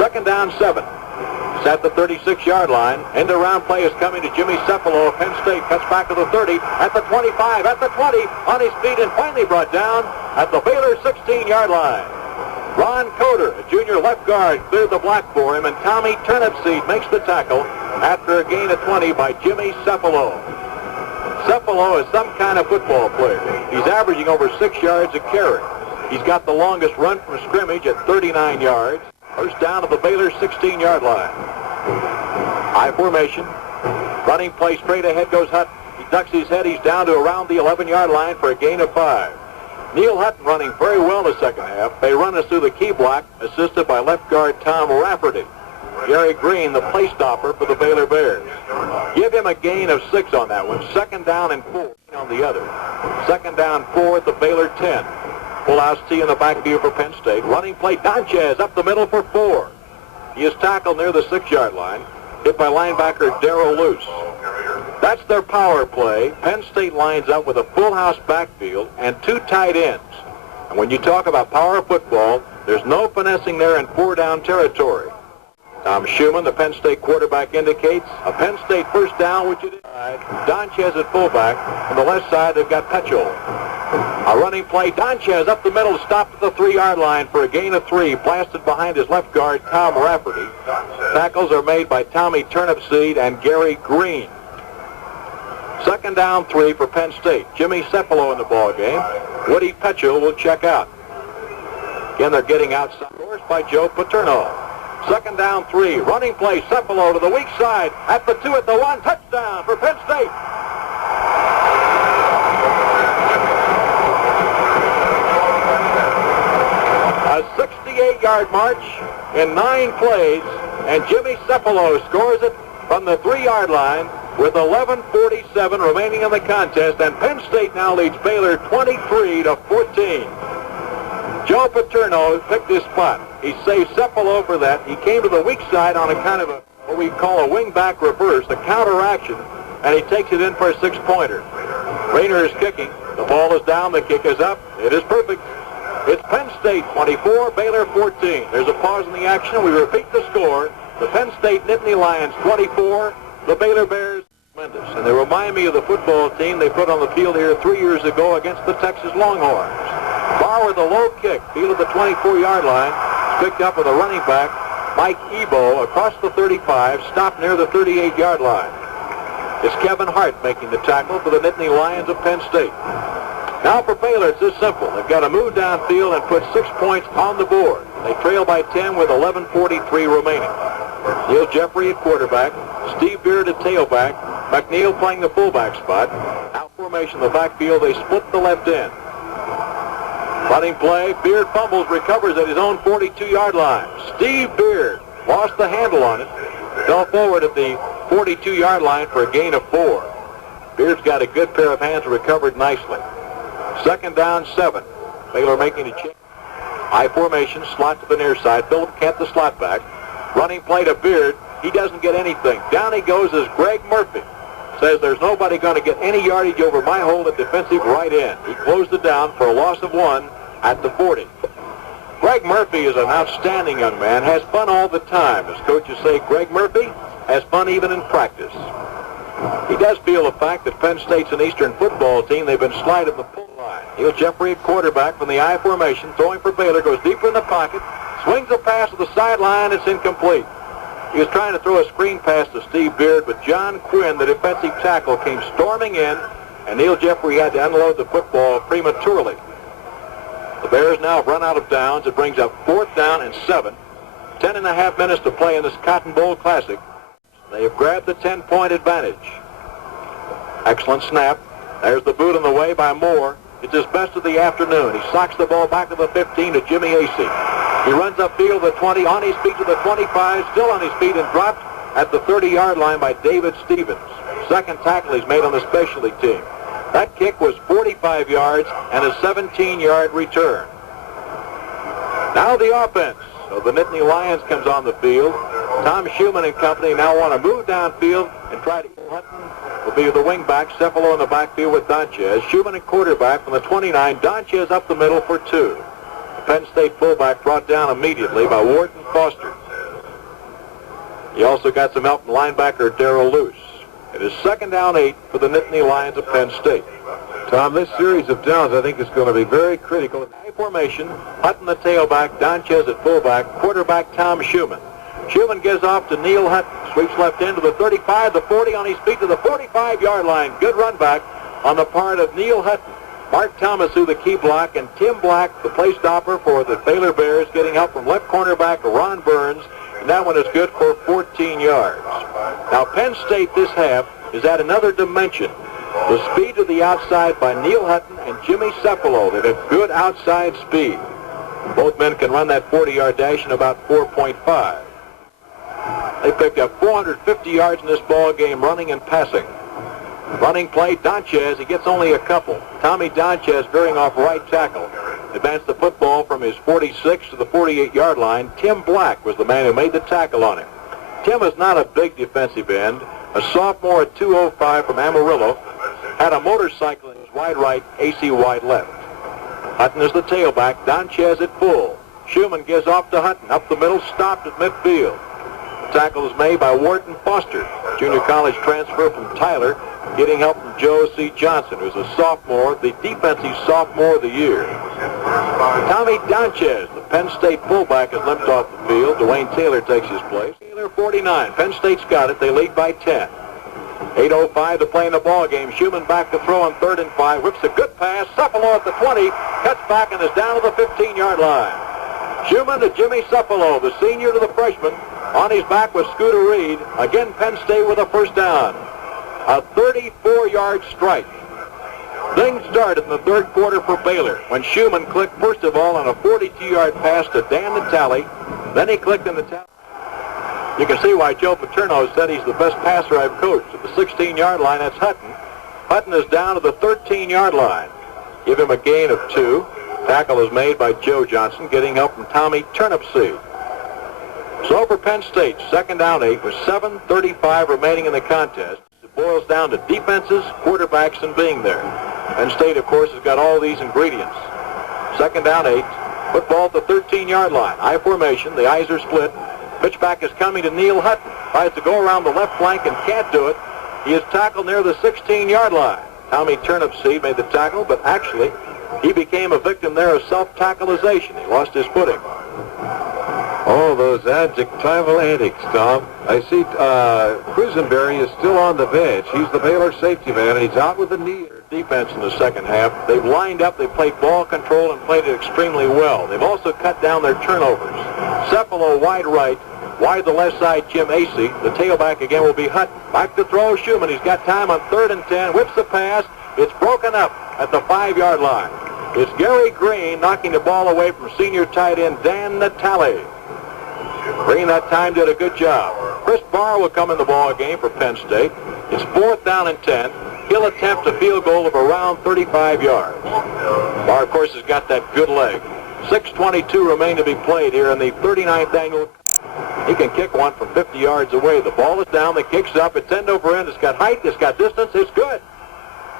2nd down, 7. It's at the 36-yard line. End around play is coming to Jimmy Cepolo of Penn State. Cuts back to the 30, at the 25, at the 20, on his feet, and finally brought down at the Baylor 16-yard line. Ron Coder, a junior left guard, cleared the block for him, and Tommy Turnipseed makes the tackle after a gain of 20 by Jimmy Cepolo. Cepolo is some kind of football player. He's averaging over 6 yards a carry. He's got the longest run from scrimmage at 39 yards. 1st down at the Baylor 16-yard line. High formation. Running play straight ahead goes Hutton. He ducks his head. He's down to around the 11-yard line for a gain of 5. Neil Hutton running very well in the 2nd half. They run us through the key block, assisted by left guard Tom Rafferty. Gary Green, the play stopper for the Baylor Bears. Give him a gain of 6 on that one. 2nd down and 4 on the other. 2nd down, 4 at the Baylor 10. Full house T in the backfield for Penn State. Running play, Donchez up the middle for 4. He is tackled near the 6-yard line. Hit by linebacker Darrell Luce. That's their power play. Penn State lines up with a full house backfield and 2 tight ends. And when you talk about power football, there's no finessing there in 4-down territory. Tom Schumann, the Penn State quarterback, indicates a Penn State 1st down, which it is. Donchez at fullback. On the left side, they've got Petchel. A running play. Donchez up the middle, stopped at the 3-yard line for a gain of 3. Blasted behind his left guard, Tom Rafferty. Tackles are made by Tommy Turnipseed and Gary Green. Second down 3 for Penn State. Jimmy Cepolo in the ball game. Woody Petchel will check out. Again, they're getting outside by Joe Paterno. Second down 3. Running play. Cepolo to the weak side. At the 2, at the 1. Touchdown for Penn State. A 68-yard march in 9 plays, and Jimmy Cepolo scores it from the 3-yard line with 11:47 remaining in the contest, and Penn State now leads Baylor 23-14. Joe Paterno picked his spot. He saved Cepolo for that. He came to the weak side on a kind of what we call a wing-back reverse, a counteraction, and he takes it in for a 6-pointer. Rayner is kicking. The ball is down. The kick is up. It is perfect. It's Penn State 24, Baylor 14. There's a pause in the action. We repeat the score. The Penn State Nittany Lions 24, the Baylor Bears tremendous. And they remind me of the football team they put on the field here 3 years ago against the Texas Longhorns. Barr with a low kick, fielded the 24-yard line, picked up with a running back, Mike Ebo, across the 35, stopped near the 38-yard line. It's Kevin Hart making the tackle for the Nittany Lions of Penn State. Now for Baylor, it's this simple. They've got to move downfield and put 6 points on the board. They trail by 10 with 11:43 remaining. Neil Jeffrey at quarterback, Steve Beard at tailback, McNeil playing the fullback spot. Out formation in the backfield, they split the left end. Running play, Beard fumbles, recovers at his own 42-yard line. Steve Beard lost the handle on it, fell forward at the 42-yard line for a gain of 4. Beard's got a good pair of hands, recovered nicely. Second down 7. Baylor making a change. High formation, slot to the near side. Philip Kent, the slot back. Running play to Beard. He doesn't get anything. Down he goes as Greg Murphy. Says there's nobody going to get any yardage over my hole at defensive right end. He closed it down for a loss of 1 at the 40. Greg Murphy is an outstanding young man. Has fun all the time. As coaches say, Greg Murphy has fun even in practice. He does feel the fact that Penn State's an Eastern football team. They've been sliding the pull line. Neil Jeffrey at quarterback from the I formation, throwing for Baylor, goes deeper in the pocket, swings a pass to the sideline. It's incomplete. He was trying to throw a screen pass to Steve Beard, but John Quinn, the defensive tackle, came storming in, and Neil Jeffrey had to unload the football prematurely. The Bears now have run out of downs. It brings up 4th down and 7. 10.5 minutes to play in this Cotton Bowl Classic. They have grabbed the 10-point advantage. Excellent snap. There's the boot on the way by Moore. It's his best of the afternoon. He socks the ball back to the 15 to Jimmy Acey. He runs upfield the 20, on his feet to the 25, still on his feet and dropped at the 30-yard line by David Stevens. Second tackle he's made on the specialty team. That kick was 45 yards and a 17-yard return. Now the offense of the Nittany Lions comes on the field. Tom Schumann and company now want to move downfield and try to Hutton will be the wing back. Cepolo in the backfield with Donchez. Schumann at quarterback from the 29. Donchez up the middle for 2. The Penn State fullback brought down immediately by Wharton Foster. He also got some help from linebacker Darrell Luce. It is second down 8 for the Nittany Lions of Penn State. Tom, this series of downs I think is going to be very critical. High formation, Hutton the tailback, Donchez at fullback, quarterback Tom Schumann. Schumann gives off to Neil Hutton, sweeps left end to the 35, the 40 on his feet to the 45-yard line. Good run back on the part of Neil Hutton. Mark Thomas, who the key block, and Tim Black, the play stopper for the Baylor Bears, getting help from left cornerback Ron Burns, and that one is good for 14 yards. Now Penn State this half is at another dimension. The speed to the outside by Neil Hutton and Jimmy Cepolo. They have good outside speed. Both men can run that 40-yard dash in about 4.5. They picked up 450 yards in this ball game running and passing. Running play, Donchez, he gets only a couple. Tommy Donchez veering off right tackle. Advanced the football from his 46 to the 48-yard line. Tim Black was the man who made the tackle on him. Tim is not a big defensive end. A sophomore at 205 from Amarillo. Had a motorcycle in his wide right, AC wide left. Hutton is the tailback, Donchez at full. Schumann gives off to Hutton. Up the middle, stopped at midfield. The tackle is made by Wharton Foster, junior college transfer from Tyler, getting help from Joe C. Johnson, who's a sophomore, the defensive sophomore of the year. Tommy Donchez, the Penn State fullback, is limped off the field. Dwayne Taylor takes his place. Taylor 49. Penn State's got it. They lead by 10. 8:05 to play in the ball game. Schumann back to throw on 3rd and 5. Whips a good pass. Cephalo at the 20. Cuts back and is down to the 15-yard line. Schumann to Jimmy Cephalo, the senior to the freshman. On his back was Scooter Reed. Again, Penn State with a first down. A 34-yard strike. Things started in the third quarter for Baylor when Schumann clicked first of all on a 42-yard pass to Dan Natale. Then he clicked in the tally. You can see why Joe Paterno said he's the best passer I've coached. At the 16-yard line, that's Hutton. Hutton is down to the 13-yard line. Give him a gain of 2. Tackle is made by Joe Johnson, getting help from Tommy Turnipseed. So for Penn State, 2nd down 8 with 7:35 remaining in the contest. It boils down to defenses, quarterbacks, and being there. Penn State, of course, has got all these ingredients. 2nd down 8. Football at the 13-yard line. I formation. The eyes are split. Pitchback is coming to Neil Hutton. Tries to go around the left flank and can't do it. He is tackled near the 16-yard line. Tommy Turnipseed made the tackle, but actually he became a victim there of self-tackleization. He lost his footing. Oh, those adjectival antics, Tom. I see Quisenberry is still on the bench. He's the Baylor safety man, and he's out with a knee. Defense in the second half. They've lined up, they played ball control and played it extremely well. They've also cut down their turnovers. Cephalo wide right, wide the left side, Jim Acey. The tailback again will be Hutton. Back to throw, Schumann. He's got time on 3rd and 10. Whips the pass. It's broken up at the 5-yard line. It's Gary Green knocking the ball away from senior tight end Dan Natale. Green that time did a good job. Chris Barr will come in the ball game for Penn State. It's 4th down and 10. He'll attempt a field goal of around 35 yards. Barr, of course, has got that good leg. 6:22 remain to be played here in the 39th annual. He can kick one from 50 yards away. The ball is down. The kick's up. It's end over end. It's got height. It's got distance. It's good.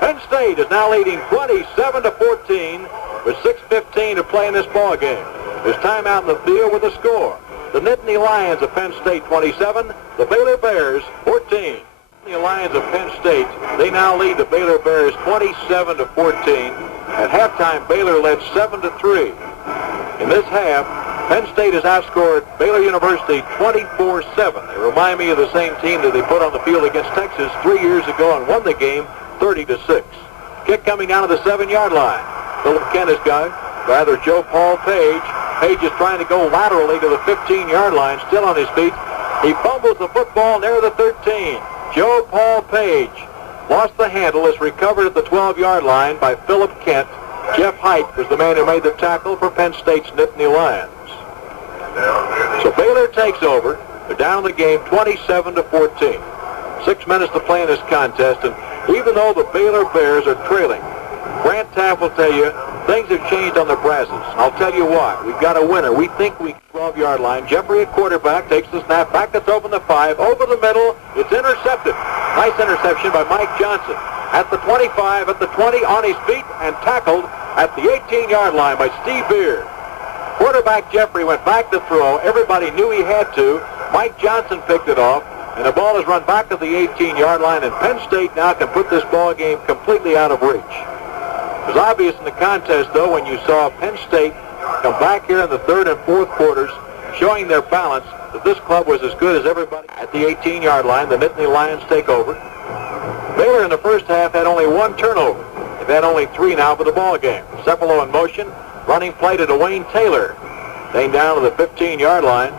Penn State is now leading 27-14 with 6:15 to play in this ball game. There's timeout in the field with a score. The Nittany Lions of Penn State 27, the Baylor Bears 14. The Lions of Penn State, they now lead the Baylor Bears 27-14. At halftime, Baylor led 7-3. In this half, Penn State has outscored Baylor University 24-7. They remind me of the same team that they put on the field against Texas 3 years ago and won the game 30-6. Kick coming down to the 7-yard line. Philip Kent has got rather Joe Paul Page. Page is trying to go laterally to the 15-yard line, still on his feet. He fumbles the football near the 13. Joe Paul Page lost the handle, is recovered at the 12-yard line by Philip Kent. Jeff Height was the man who made the tackle for Penn State's Nittany Lions. So Baylor takes over. They're down in the game 27-14. 6 minutes to play in this contest, and even though the Baylor Bears are trailing, Grant Taft will tell you things have changed on the brasses. I'll tell you why. We've got a winner. We think we 12-yard line. Jeffrey at quarterback takes the snap back to throw from the 5. Over the middle. It's intercepted. Nice interception by Mike Johnson. At the 25, at the 20, on his feet, and tackled at the 18-yard line by Steve Beard. Quarterback Jeffrey went back to throw. Everybody knew he had to. Mike Johnson picked it off, and the ball is run back to the 18-yard line, and Penn State now can put this ball game completely out of reach. It was obvious in the contest, though, when you saw Penn State come back here in the 3rd and 4th quarters, showing their balance, that this club was as good as everybody. At the 18-yard line, the Nittany Lions take over. Baylor in the first half had only 1 turnover. They've had only 3 now for the ball game. Cephalo in motion, running play to Dwayne Taylor. Staying down to the 15-yard line.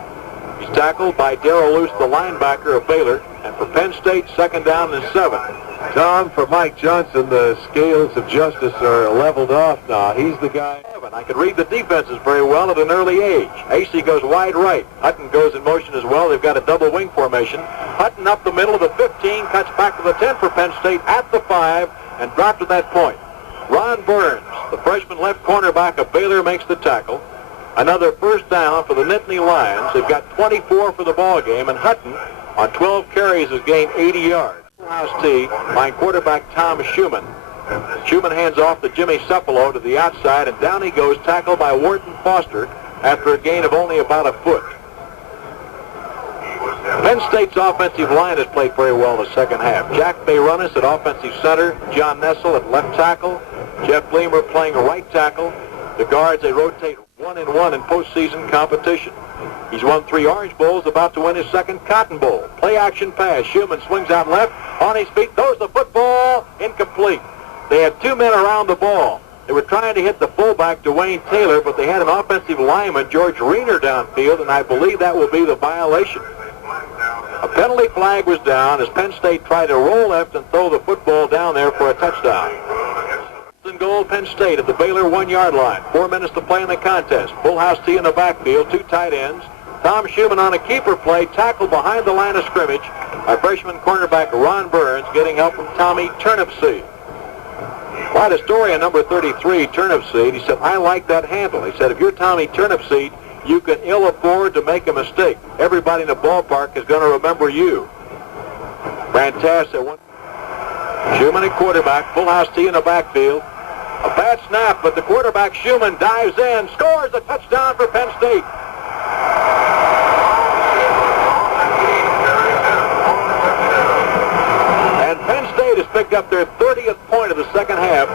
He's tackled by Darrell Luce, the linebacker of Baylor. And for Penn State, 2nd down and 7. Tom, for Mike Johnson, the scales of justice are leveled off now. He's the guy. I could read the defenses very well at an early age. Acey goes wide right. Hutton goes in motion as well. They've got a double wing formation. Hutton up the middle of the 15, cuts back to the 10 for Penn State at the 5, and dropped at that point. Ron Burns, the freshman left cornerback of Baylor, makes the tackle. Another first down for the Nittany Lions. They've got 24 for the ball game, and Hutton on 12 carries has gained 80 yards. House T by quarterback Tom Schumann. Schumann hands off to Jimmy Cephalo to the outside, and down he goes, tackled by Wharton Foster after a gain of only about a foot. Penn State's offensive line has played very well in the second half. Jack Bayrunis at offensive center, John Nessel at left tackle, Jeff Bleemer playing a right tackle. The guards, they rotate 1-1 in postseason competition. He's won 3 Orange Bowls, about to win his 2nd Cotton Bowl. Play action pass. Schumann swings out left. on his feet, throws the football, incomplete. They had 2 men around the ball. They were trying to hit the fullback, Dwayne Taylor, but they had an offensive lineman, George Reiner, downfield, and I believe that will be the violation. A penalty flag was down as Penn State tried to roll left and throw the football down there for a touchdown. And goal, Penn State at the Baylor 1-yard line. 4 minutes to play in the contest. Full house tee in the backfield, 2 tight ends. Tom Schumann on a keeper play, tackled behind the line of scrimmage by freshman cornerback Ron Burns, getting help from Tommy Turnipseed. Quite a story on number 33, Turnipseed. He said, I like that handle. He said, if you're Tommy Turnipseed, you can ill afford to make a mistake. Everybody in the ballpark is going to remember you. Fantastic one. Schumann at quarterback, full house tee in the backfield. A bad snap, but the quarterback, Schumann, dives in, scores a touchdown for Penn State. And Penn State has picked up their 30th point of the second half.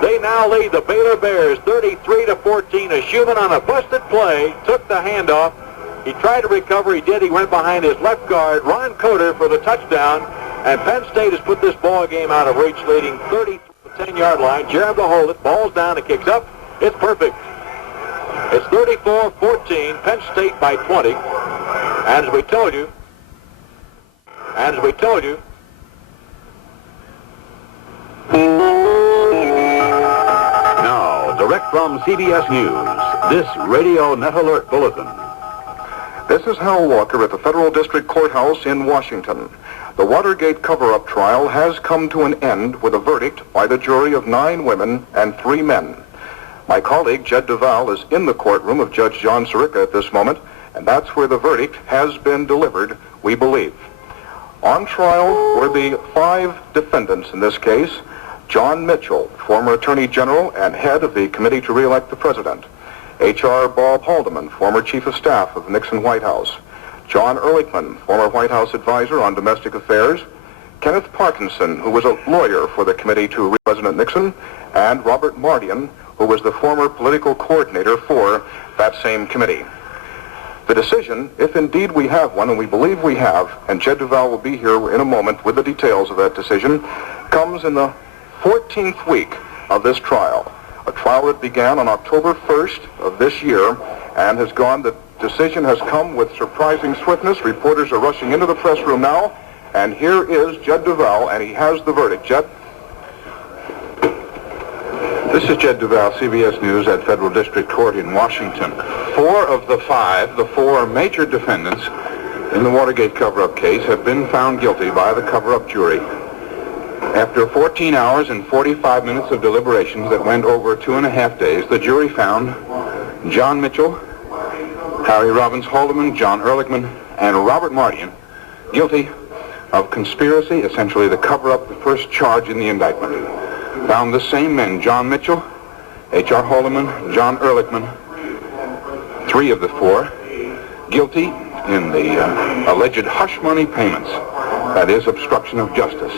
They now lead the Baylor Bears 33-14 as Schumann on a busted play took the handoff. He tried to recover. He did. He went behind his left guard, Ron Coder, for the touchdown. And Penn State has put this ball game out of reach, leading 30 to the 10-yard line. Jerem to hold it. Ball's down. It kicks up. It's perfect. It's 34-14. Penn State by 20. And as we told you, now, direct from CBS News, this Radio Net Alert Bulletin. This is Hal Walker at the Federal District Courthouse in Washington. The Watergate cover-up trial has come to an end with a verdict by the jury of 9 women and 3 men. My colleague, Jed Duval, is in the courtroom of Judge John Sirica at this moment, and that's where the verdict has been delivered, we believe. On trial were the 5 defendants in this case: John Mitchell, former Attorney General and head of the Committee to Re-elect the President; H.R. Bob Haldeman, former Chief of Staff of the Nixon White House; John Ehrlichman, former White House advisor on domestic affairs; Kenneth Parkinson, who was a lawyer for the Committee to Re-elect President Nixon; and Robert Mardian, who was the former political coordinator for that same committee. The decision, if indeed we have one, and we believe we have, and Jed Duval will be here in a moment with the details of that decision, comes in the 14th week of this trial. A trial that began on October 1st of this year and has gone, the decision has come with surprising swiftness. Reporters are rushing into the press room now, and here is Jed Duval, and he has the verdict. Jed? This is Jed Duval, CBS News at Federal District Court in Washington. 4 of the 5, the 4 major defendants in the Watergate cover-up case, have been found guilty by the cover-up jury. After 14 hours and 45 minutes of deliberations that went over 2.5 days, the jury found John Mitchell, Harry Robbins Haldeman, John Ehrlichman, and Robert Mardian guilty of conspiracy, essentially the cover-up, the first charge in the indictment. Found the same men, John Mitchell, H.R. Haldeman, John Ehrlichman, 3 of the 4, guilty in the alleged hush money payments, that is, obstruction of justice.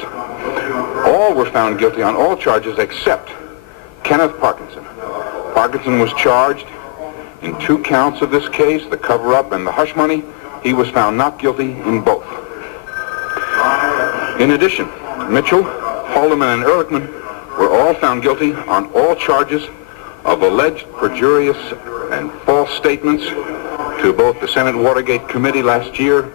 All were found guilty on all charges except Kenneth Parkinson. Parkinson was charged in 2 counts of this case, the cover-up and the hush money. He was found not guilty in both. In addition, Mitchell, Haldeman, and Ehrlichman were all found guilty on all charges of alleged perjurious and false statements to both the Senate Watergate Committee last year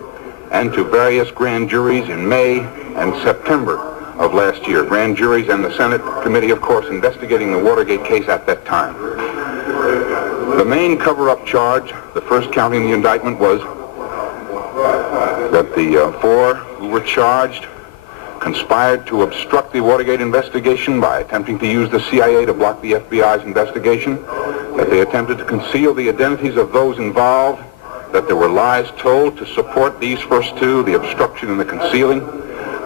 and to various grand juries in May and September of last year. Grand juries and the Senate Committee, of course, investigating the Watergate case at that time. The main cover-up charge, the first count in the indictment, was that the 4 who were charged conspired to obstruct the Watergate investigation by attempting to use the CIA to block the FBI's investigation, that they attempted to conceal the identities of those involved, that there were lies told to support these first 2, the obstruction and the concealing,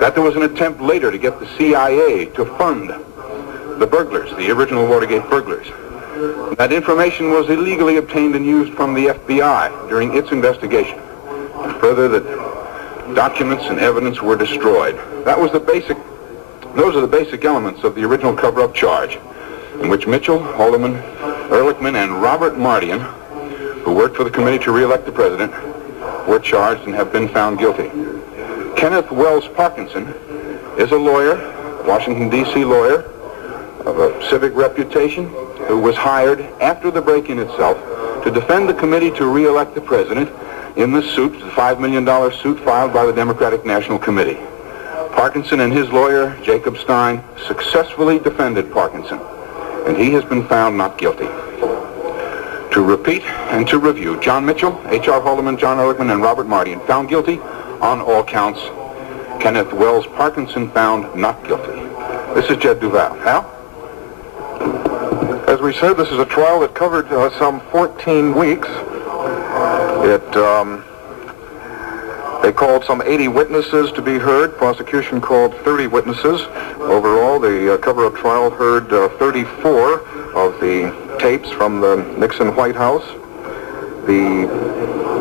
that there was an attempt later to get the CIA to fund the burglars, the original Watergate burglars. That information was illegally obtained and used from the FBI during its investigation. And further, that documents and evidence were destroyed. Those are the basic elements of the original cover-up charge, in which Mitchell, Haldeman, Ehrlichman, and Robert Mardian, who worked for the Committee to Re-elect the President, were charged and have been found guilty. Kenneth Wells Parkinson is a lawyer, Washington, D.C. lawyer of a civic reputation, who was hired after the break-in itself to defend the committee to re-elect the president in the suit, the $5 million suit filed by the Democratic National Committee. Parkinson and his lawyer, Jacob Stein, successfully defended Parkinson, and he has been found not guilty. To repeat and to review, John Mitchell, H.R. Haldeman, John Ehrlichman, and Robert Mardian found guilty on all counts. Kenneth Wells Parkinson found not guilty. This is Jed Duval. Al? As we said, this is a trial that covered some 14 weeks. They called some 80 witnesses to be heard. Prosecution called 30 witnesses. Overall, the cover-up trial heard 34 of the tapes from the Nixon White House. The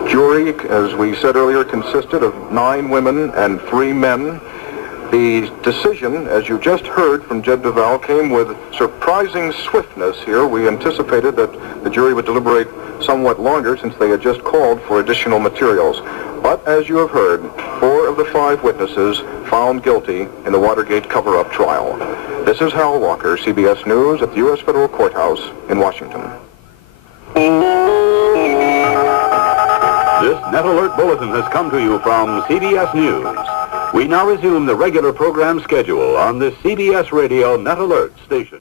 jury, as we said earlier, consisted of 9 women and 3 men. The decision, as you just heard from Jed Duval, came with surprising swiftness here. We anticipated that the jury would deliberate somewhat longer since they had just called for additional materials. But as you have heard, 4 of the 5 witnesses found guilty in the Watergate cover-up trial. This is Hal Walker, CBS News at the U.S. Federal Courthouse in Washington. This Net Alert Bulletin has come to you from CBS News. We now resume the regular program schedule on this CBS Radio Net Alert station.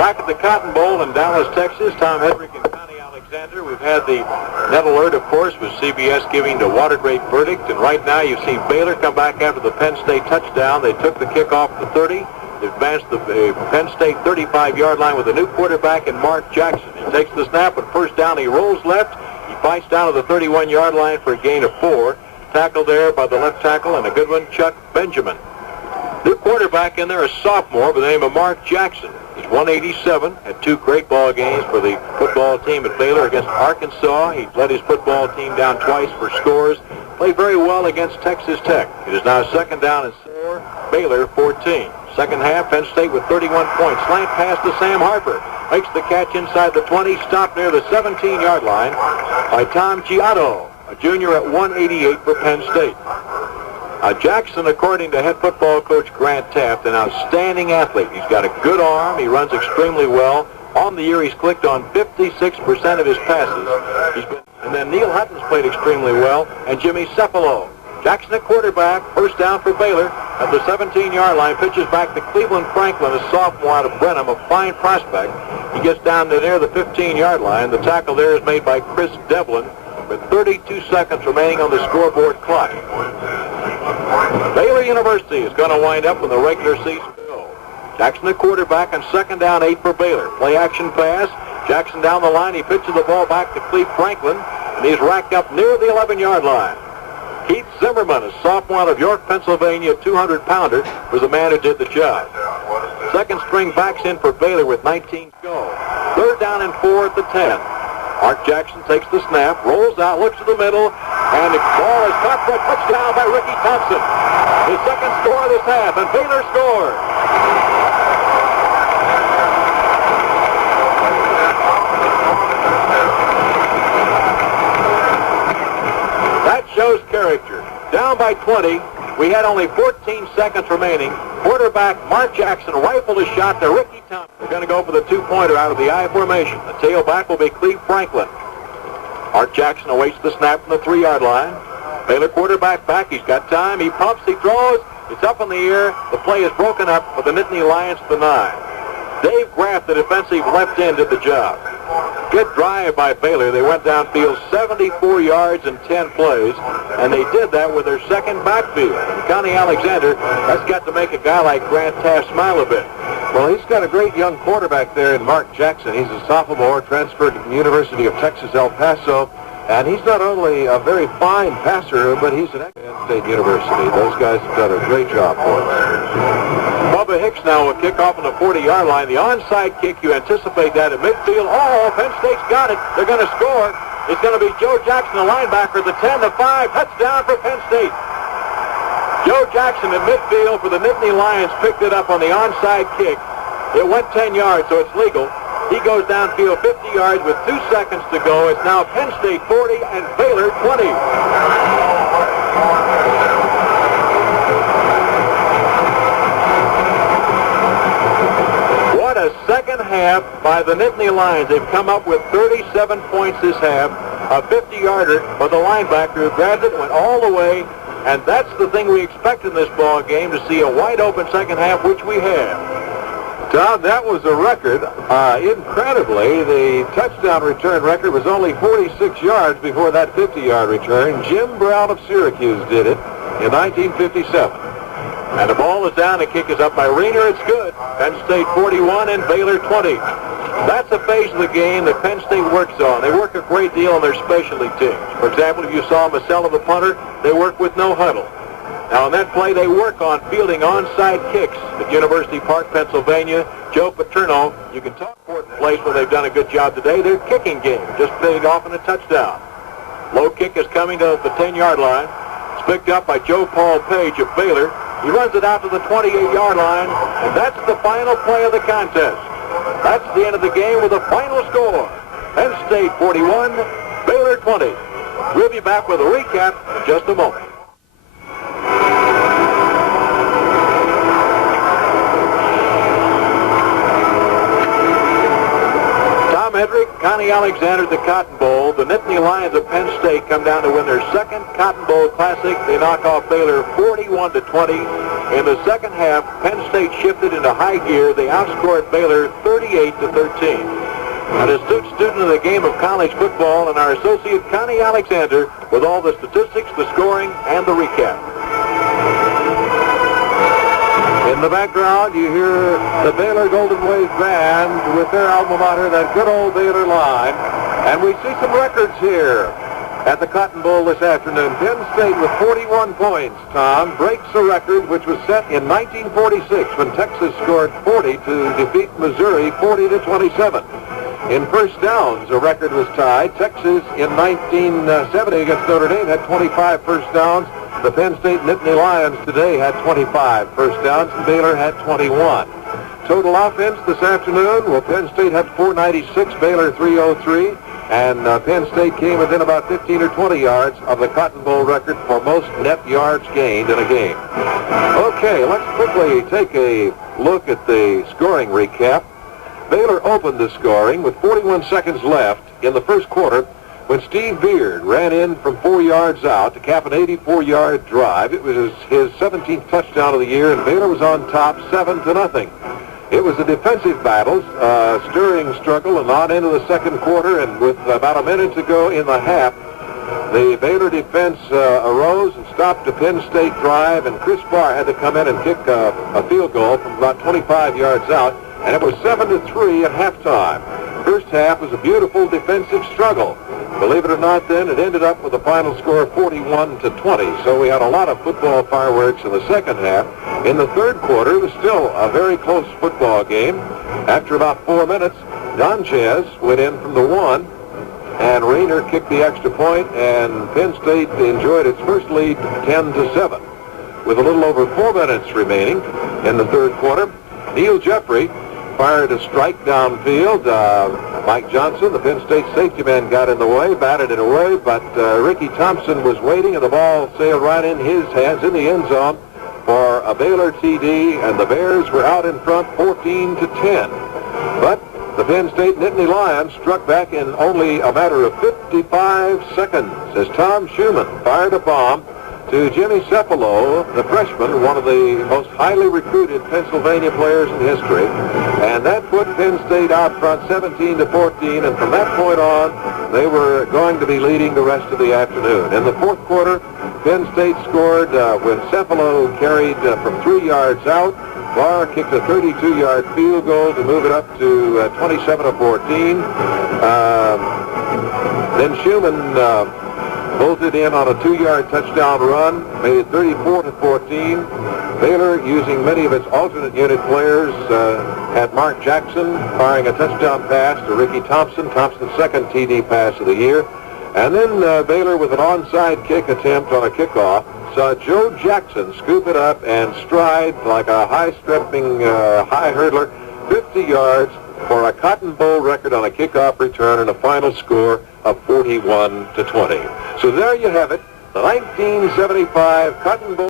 Back at the Cotton Bowl in Dallas, Texas, Tom Hedrick and Connie Alexander. We've had the Net Alert, of course, with CBS giving the Watergate verdict. And right now you've seen Baylor come back after the Penn State touchdown. They took the kickoff at the 30. They advanced the Penn State 35-yard line with a new quarterback in Mark Jackson. He takes the snap and first down. He rolls left. He fights down to the 31-yard line for a gain of 4. Tackled there by the left tackle, and a good one, Chuck Benjamin. New quarterback in there, a sophomore by the name of Mark Jackson. He's 187, had 2 great ball games for the football team at Baylor against Arkansas. He led his football team down twice for scores. Played very well against Texas Tech. It is now 2nd down and 4, Baylor 14. Second half, Penn State with 31 points. Slant pass to Sam Harper. Makes the catch inside the 20, stopped near the 17-yard line by Tom Giotto, a junior at 188 for Penn State. Jackson, according to head football coach Grant Taft, an outstanding athlete. He's got a good arm. He runs extremely well. On the year, he's clicked on 56% of his passes. And then Neil Hutton's played extremely well, and Jimmy Cephalo. Jackson at quarterback, first down for Baylor at the 17-yard line, pitches back to Cleveland Franklin, a sophomore out of Brenham, a fine prospect. He gets down to near the 15-yard line. The tackle there is made by Chris Devlin with 32 seconds remaining on the scoreboard clock. Baylor University is going to wind up when the regular season goes. Jackson, the quarterback, on 2nd down, 8 for Baylor. Play action pass. Jackson down the line. He pitches the ball back to Cleve Franklin, and he's racked up near the 11-yard line. Keith Zimmerman, a sophomore out of York, Pennsylvania, 200-pounder, was the man who did the job. Second string backs in for Baylor with 19 to go. 3rd down and 4 at the 10. Mark Jackson takes the snap, rolls out, looks to the middle, and the ball is caught for a touchdown by Ricky Thompson. His second score of this half, and Baylor scores. That shows character. Down by 20. We had only 14 seconds remaining. Quarterback Mark Jackson rifled a shot to Ricky Thompson. They're going to go for the two-pointer out of the I formation. The tailback will be Cleve Franklin. Mark Jackson awaits the snap from the 3-yard line. Baylor quarterback back. He's got time. He pumps. He throws. It's up in the air. The play is broken up for the Nittany Lions at the 9. Dave Graff, the defensive left end, did the job. Good drive by Baylor. They went downfield 74 yards in 10 plays, and they did that with their second backfield. And Connie Alexander, that's got to make a guy like Grant Taft smile a bit. Well, he's got a great young quarterback there in Mark Jackson. He's a sophomore, transferred to the University of Texas, El Paso, and he's not only a very fine passer, but he's an Penn State University. Those guys have done a great job for him. Bubba Hicks now will kick off on the 40-yard line. The onside kick, you anticipate that at midfield. Oh, Penn State's got it. They're going to score. It's going to be Joe Jackson, the linebacker, the 10-5. Touchdown for Penn State. Joe Jackson at midfield for the Nittany Lions picked it up on the onside kick. It went 10 yards, so it's legal. He goes downfield 50 yards with 2 seconds to go. It's now Penn State 40 and Baylor 20. What a second half by the Nittany Lions. They've come up with 37 points this half. A 50-yarder for the linebacker who grabbed it, went all the way, and that's the thing we expect in this ball game, to see a wide-open second half, which we have. Tom, that was a record. Incredibly, the touchdown return record was only 46 yards before that 50-yard return. Jim Brown of Syracuse did it in 1957. And the ball is down. The kick is up by Rayner. It's good. Penn State 41 and Baylor 20. That's a phase of the game that Penn State works on. They work a great deal on their specialty teams. For example, if you saw Masella, the punter, they work with no huddle. Now, on that play, they work on fielding onside kicks at University Park, Pennsylvania. Joe Paterno, you can talk important place where they've done a good job today. Their kicking game just paid off in a touchdown. Low kick is coming to the 10-yard line. It's picked up by Joe Paul Page of Baylor. He runs it out to the 28-yard line, and that's the final play of the contest. That's the end of the game with a final score. Penn State 41, Baylor 20. We'll be back with a recap in just a moment. Connie Alexander at the Cotton Bowl. The Nittany Lions of Penn State come down to win their second Cotton Bowl Classic. They knock off Baylor 41-20. In the second half, Penn State shifted into high gear. They outscored Baylor 38-13. An astute student of the game of college football, and our associate Connie Alexander with all the statistics, the scoring, and the recap. In the background, you hear the Baylor Golden Wave Band with their alma mater, that good old Baylor line. And we see some records here at the Cotton Bowl this afternoon. Penn State with 41 points, Tom, breaks a record which was set in 1946 when Texas scored 40 to defeat Missouri 40-27. In first downs, a record was tied. Texas in 1970 against Notre Dame had 25 first downs. The Penn State Nittany Lions today had 25 first downs, and Baylor had 21. Total offense this afternoon, well, Penn State had 496, Baylor 303, and Penn State came within about 15 or 20 yards of the Cotton Bowl record for most net yards gained in a game. Okay, let's quickly take a look at the scoring recap. Baylor opened the scoring with 41 seconds left in the first quarter when Steve Beard ran in from 4 yards out to cap an 84-yard drive. It was his 17th touchdown of the year, and Baylor was on top 7-0. It was a defensive battle, stirring struggle, and on into the second quarter, and with about a minute to go in the half, the Baylor defense arose and stopped a Penn State drive, and Chris Barr had to come in and kick a field goal from about 25 yards out, and it was 7-3 at halftime. First half was a beautiful defensive struggle. Believe it or not, then, it ended up with a final score of 41-20, so we had a lot of football fireworks in the second half. In the third quarter, it was still a very close football game. After about 4 minutes, Donchez went in from the 1, and Rayner kicked the extra point, and Penn State enjoyed its first lead 10-7. With a little over 4 minutes remaining in the third quarter, Neil Jeffrey fired a strike downfield. Mike Johnson, the Penn State safety man, got in the way, batted it away, but Ricky Thompson was waiting, and the ball sailed right in his hands in the end zone for a Baylor TD, and the Bears were out in front 14-10. But the Penn State Nittany Lions struck back in only a matter of 55 seconds as Tom Schumann fired a bomb to Jimmy Cephalo, the freshman, one of the most highly recruited Pennsylvania players in history. And that put Penn State out front 17-14, and from that point on, they were going to be leading the rest of the afternoon. In the fourth quarter, Penn State scored when Cephalo carried from 3 yards out. Barr kicked a 32-yard field goal to move it up to 27-14. Then Schumann bolted in on a 2-yard touchdown run, made it 34-14. Baylor, using many of its alternate unit players, had Mark Jackson firing a touchdown pass to Ricky Thompson, Thompson's second TD pass of the year. And then Baylor, with an onside kick attempt on a kickoff, saw Joe Jackson scoop it up and stride like a high-stepping high hurdler 50 yards for a Cotton Bowl record on a kickoff return and a final score of 41-20. So there you have it, the 1975 Cotton Bowl.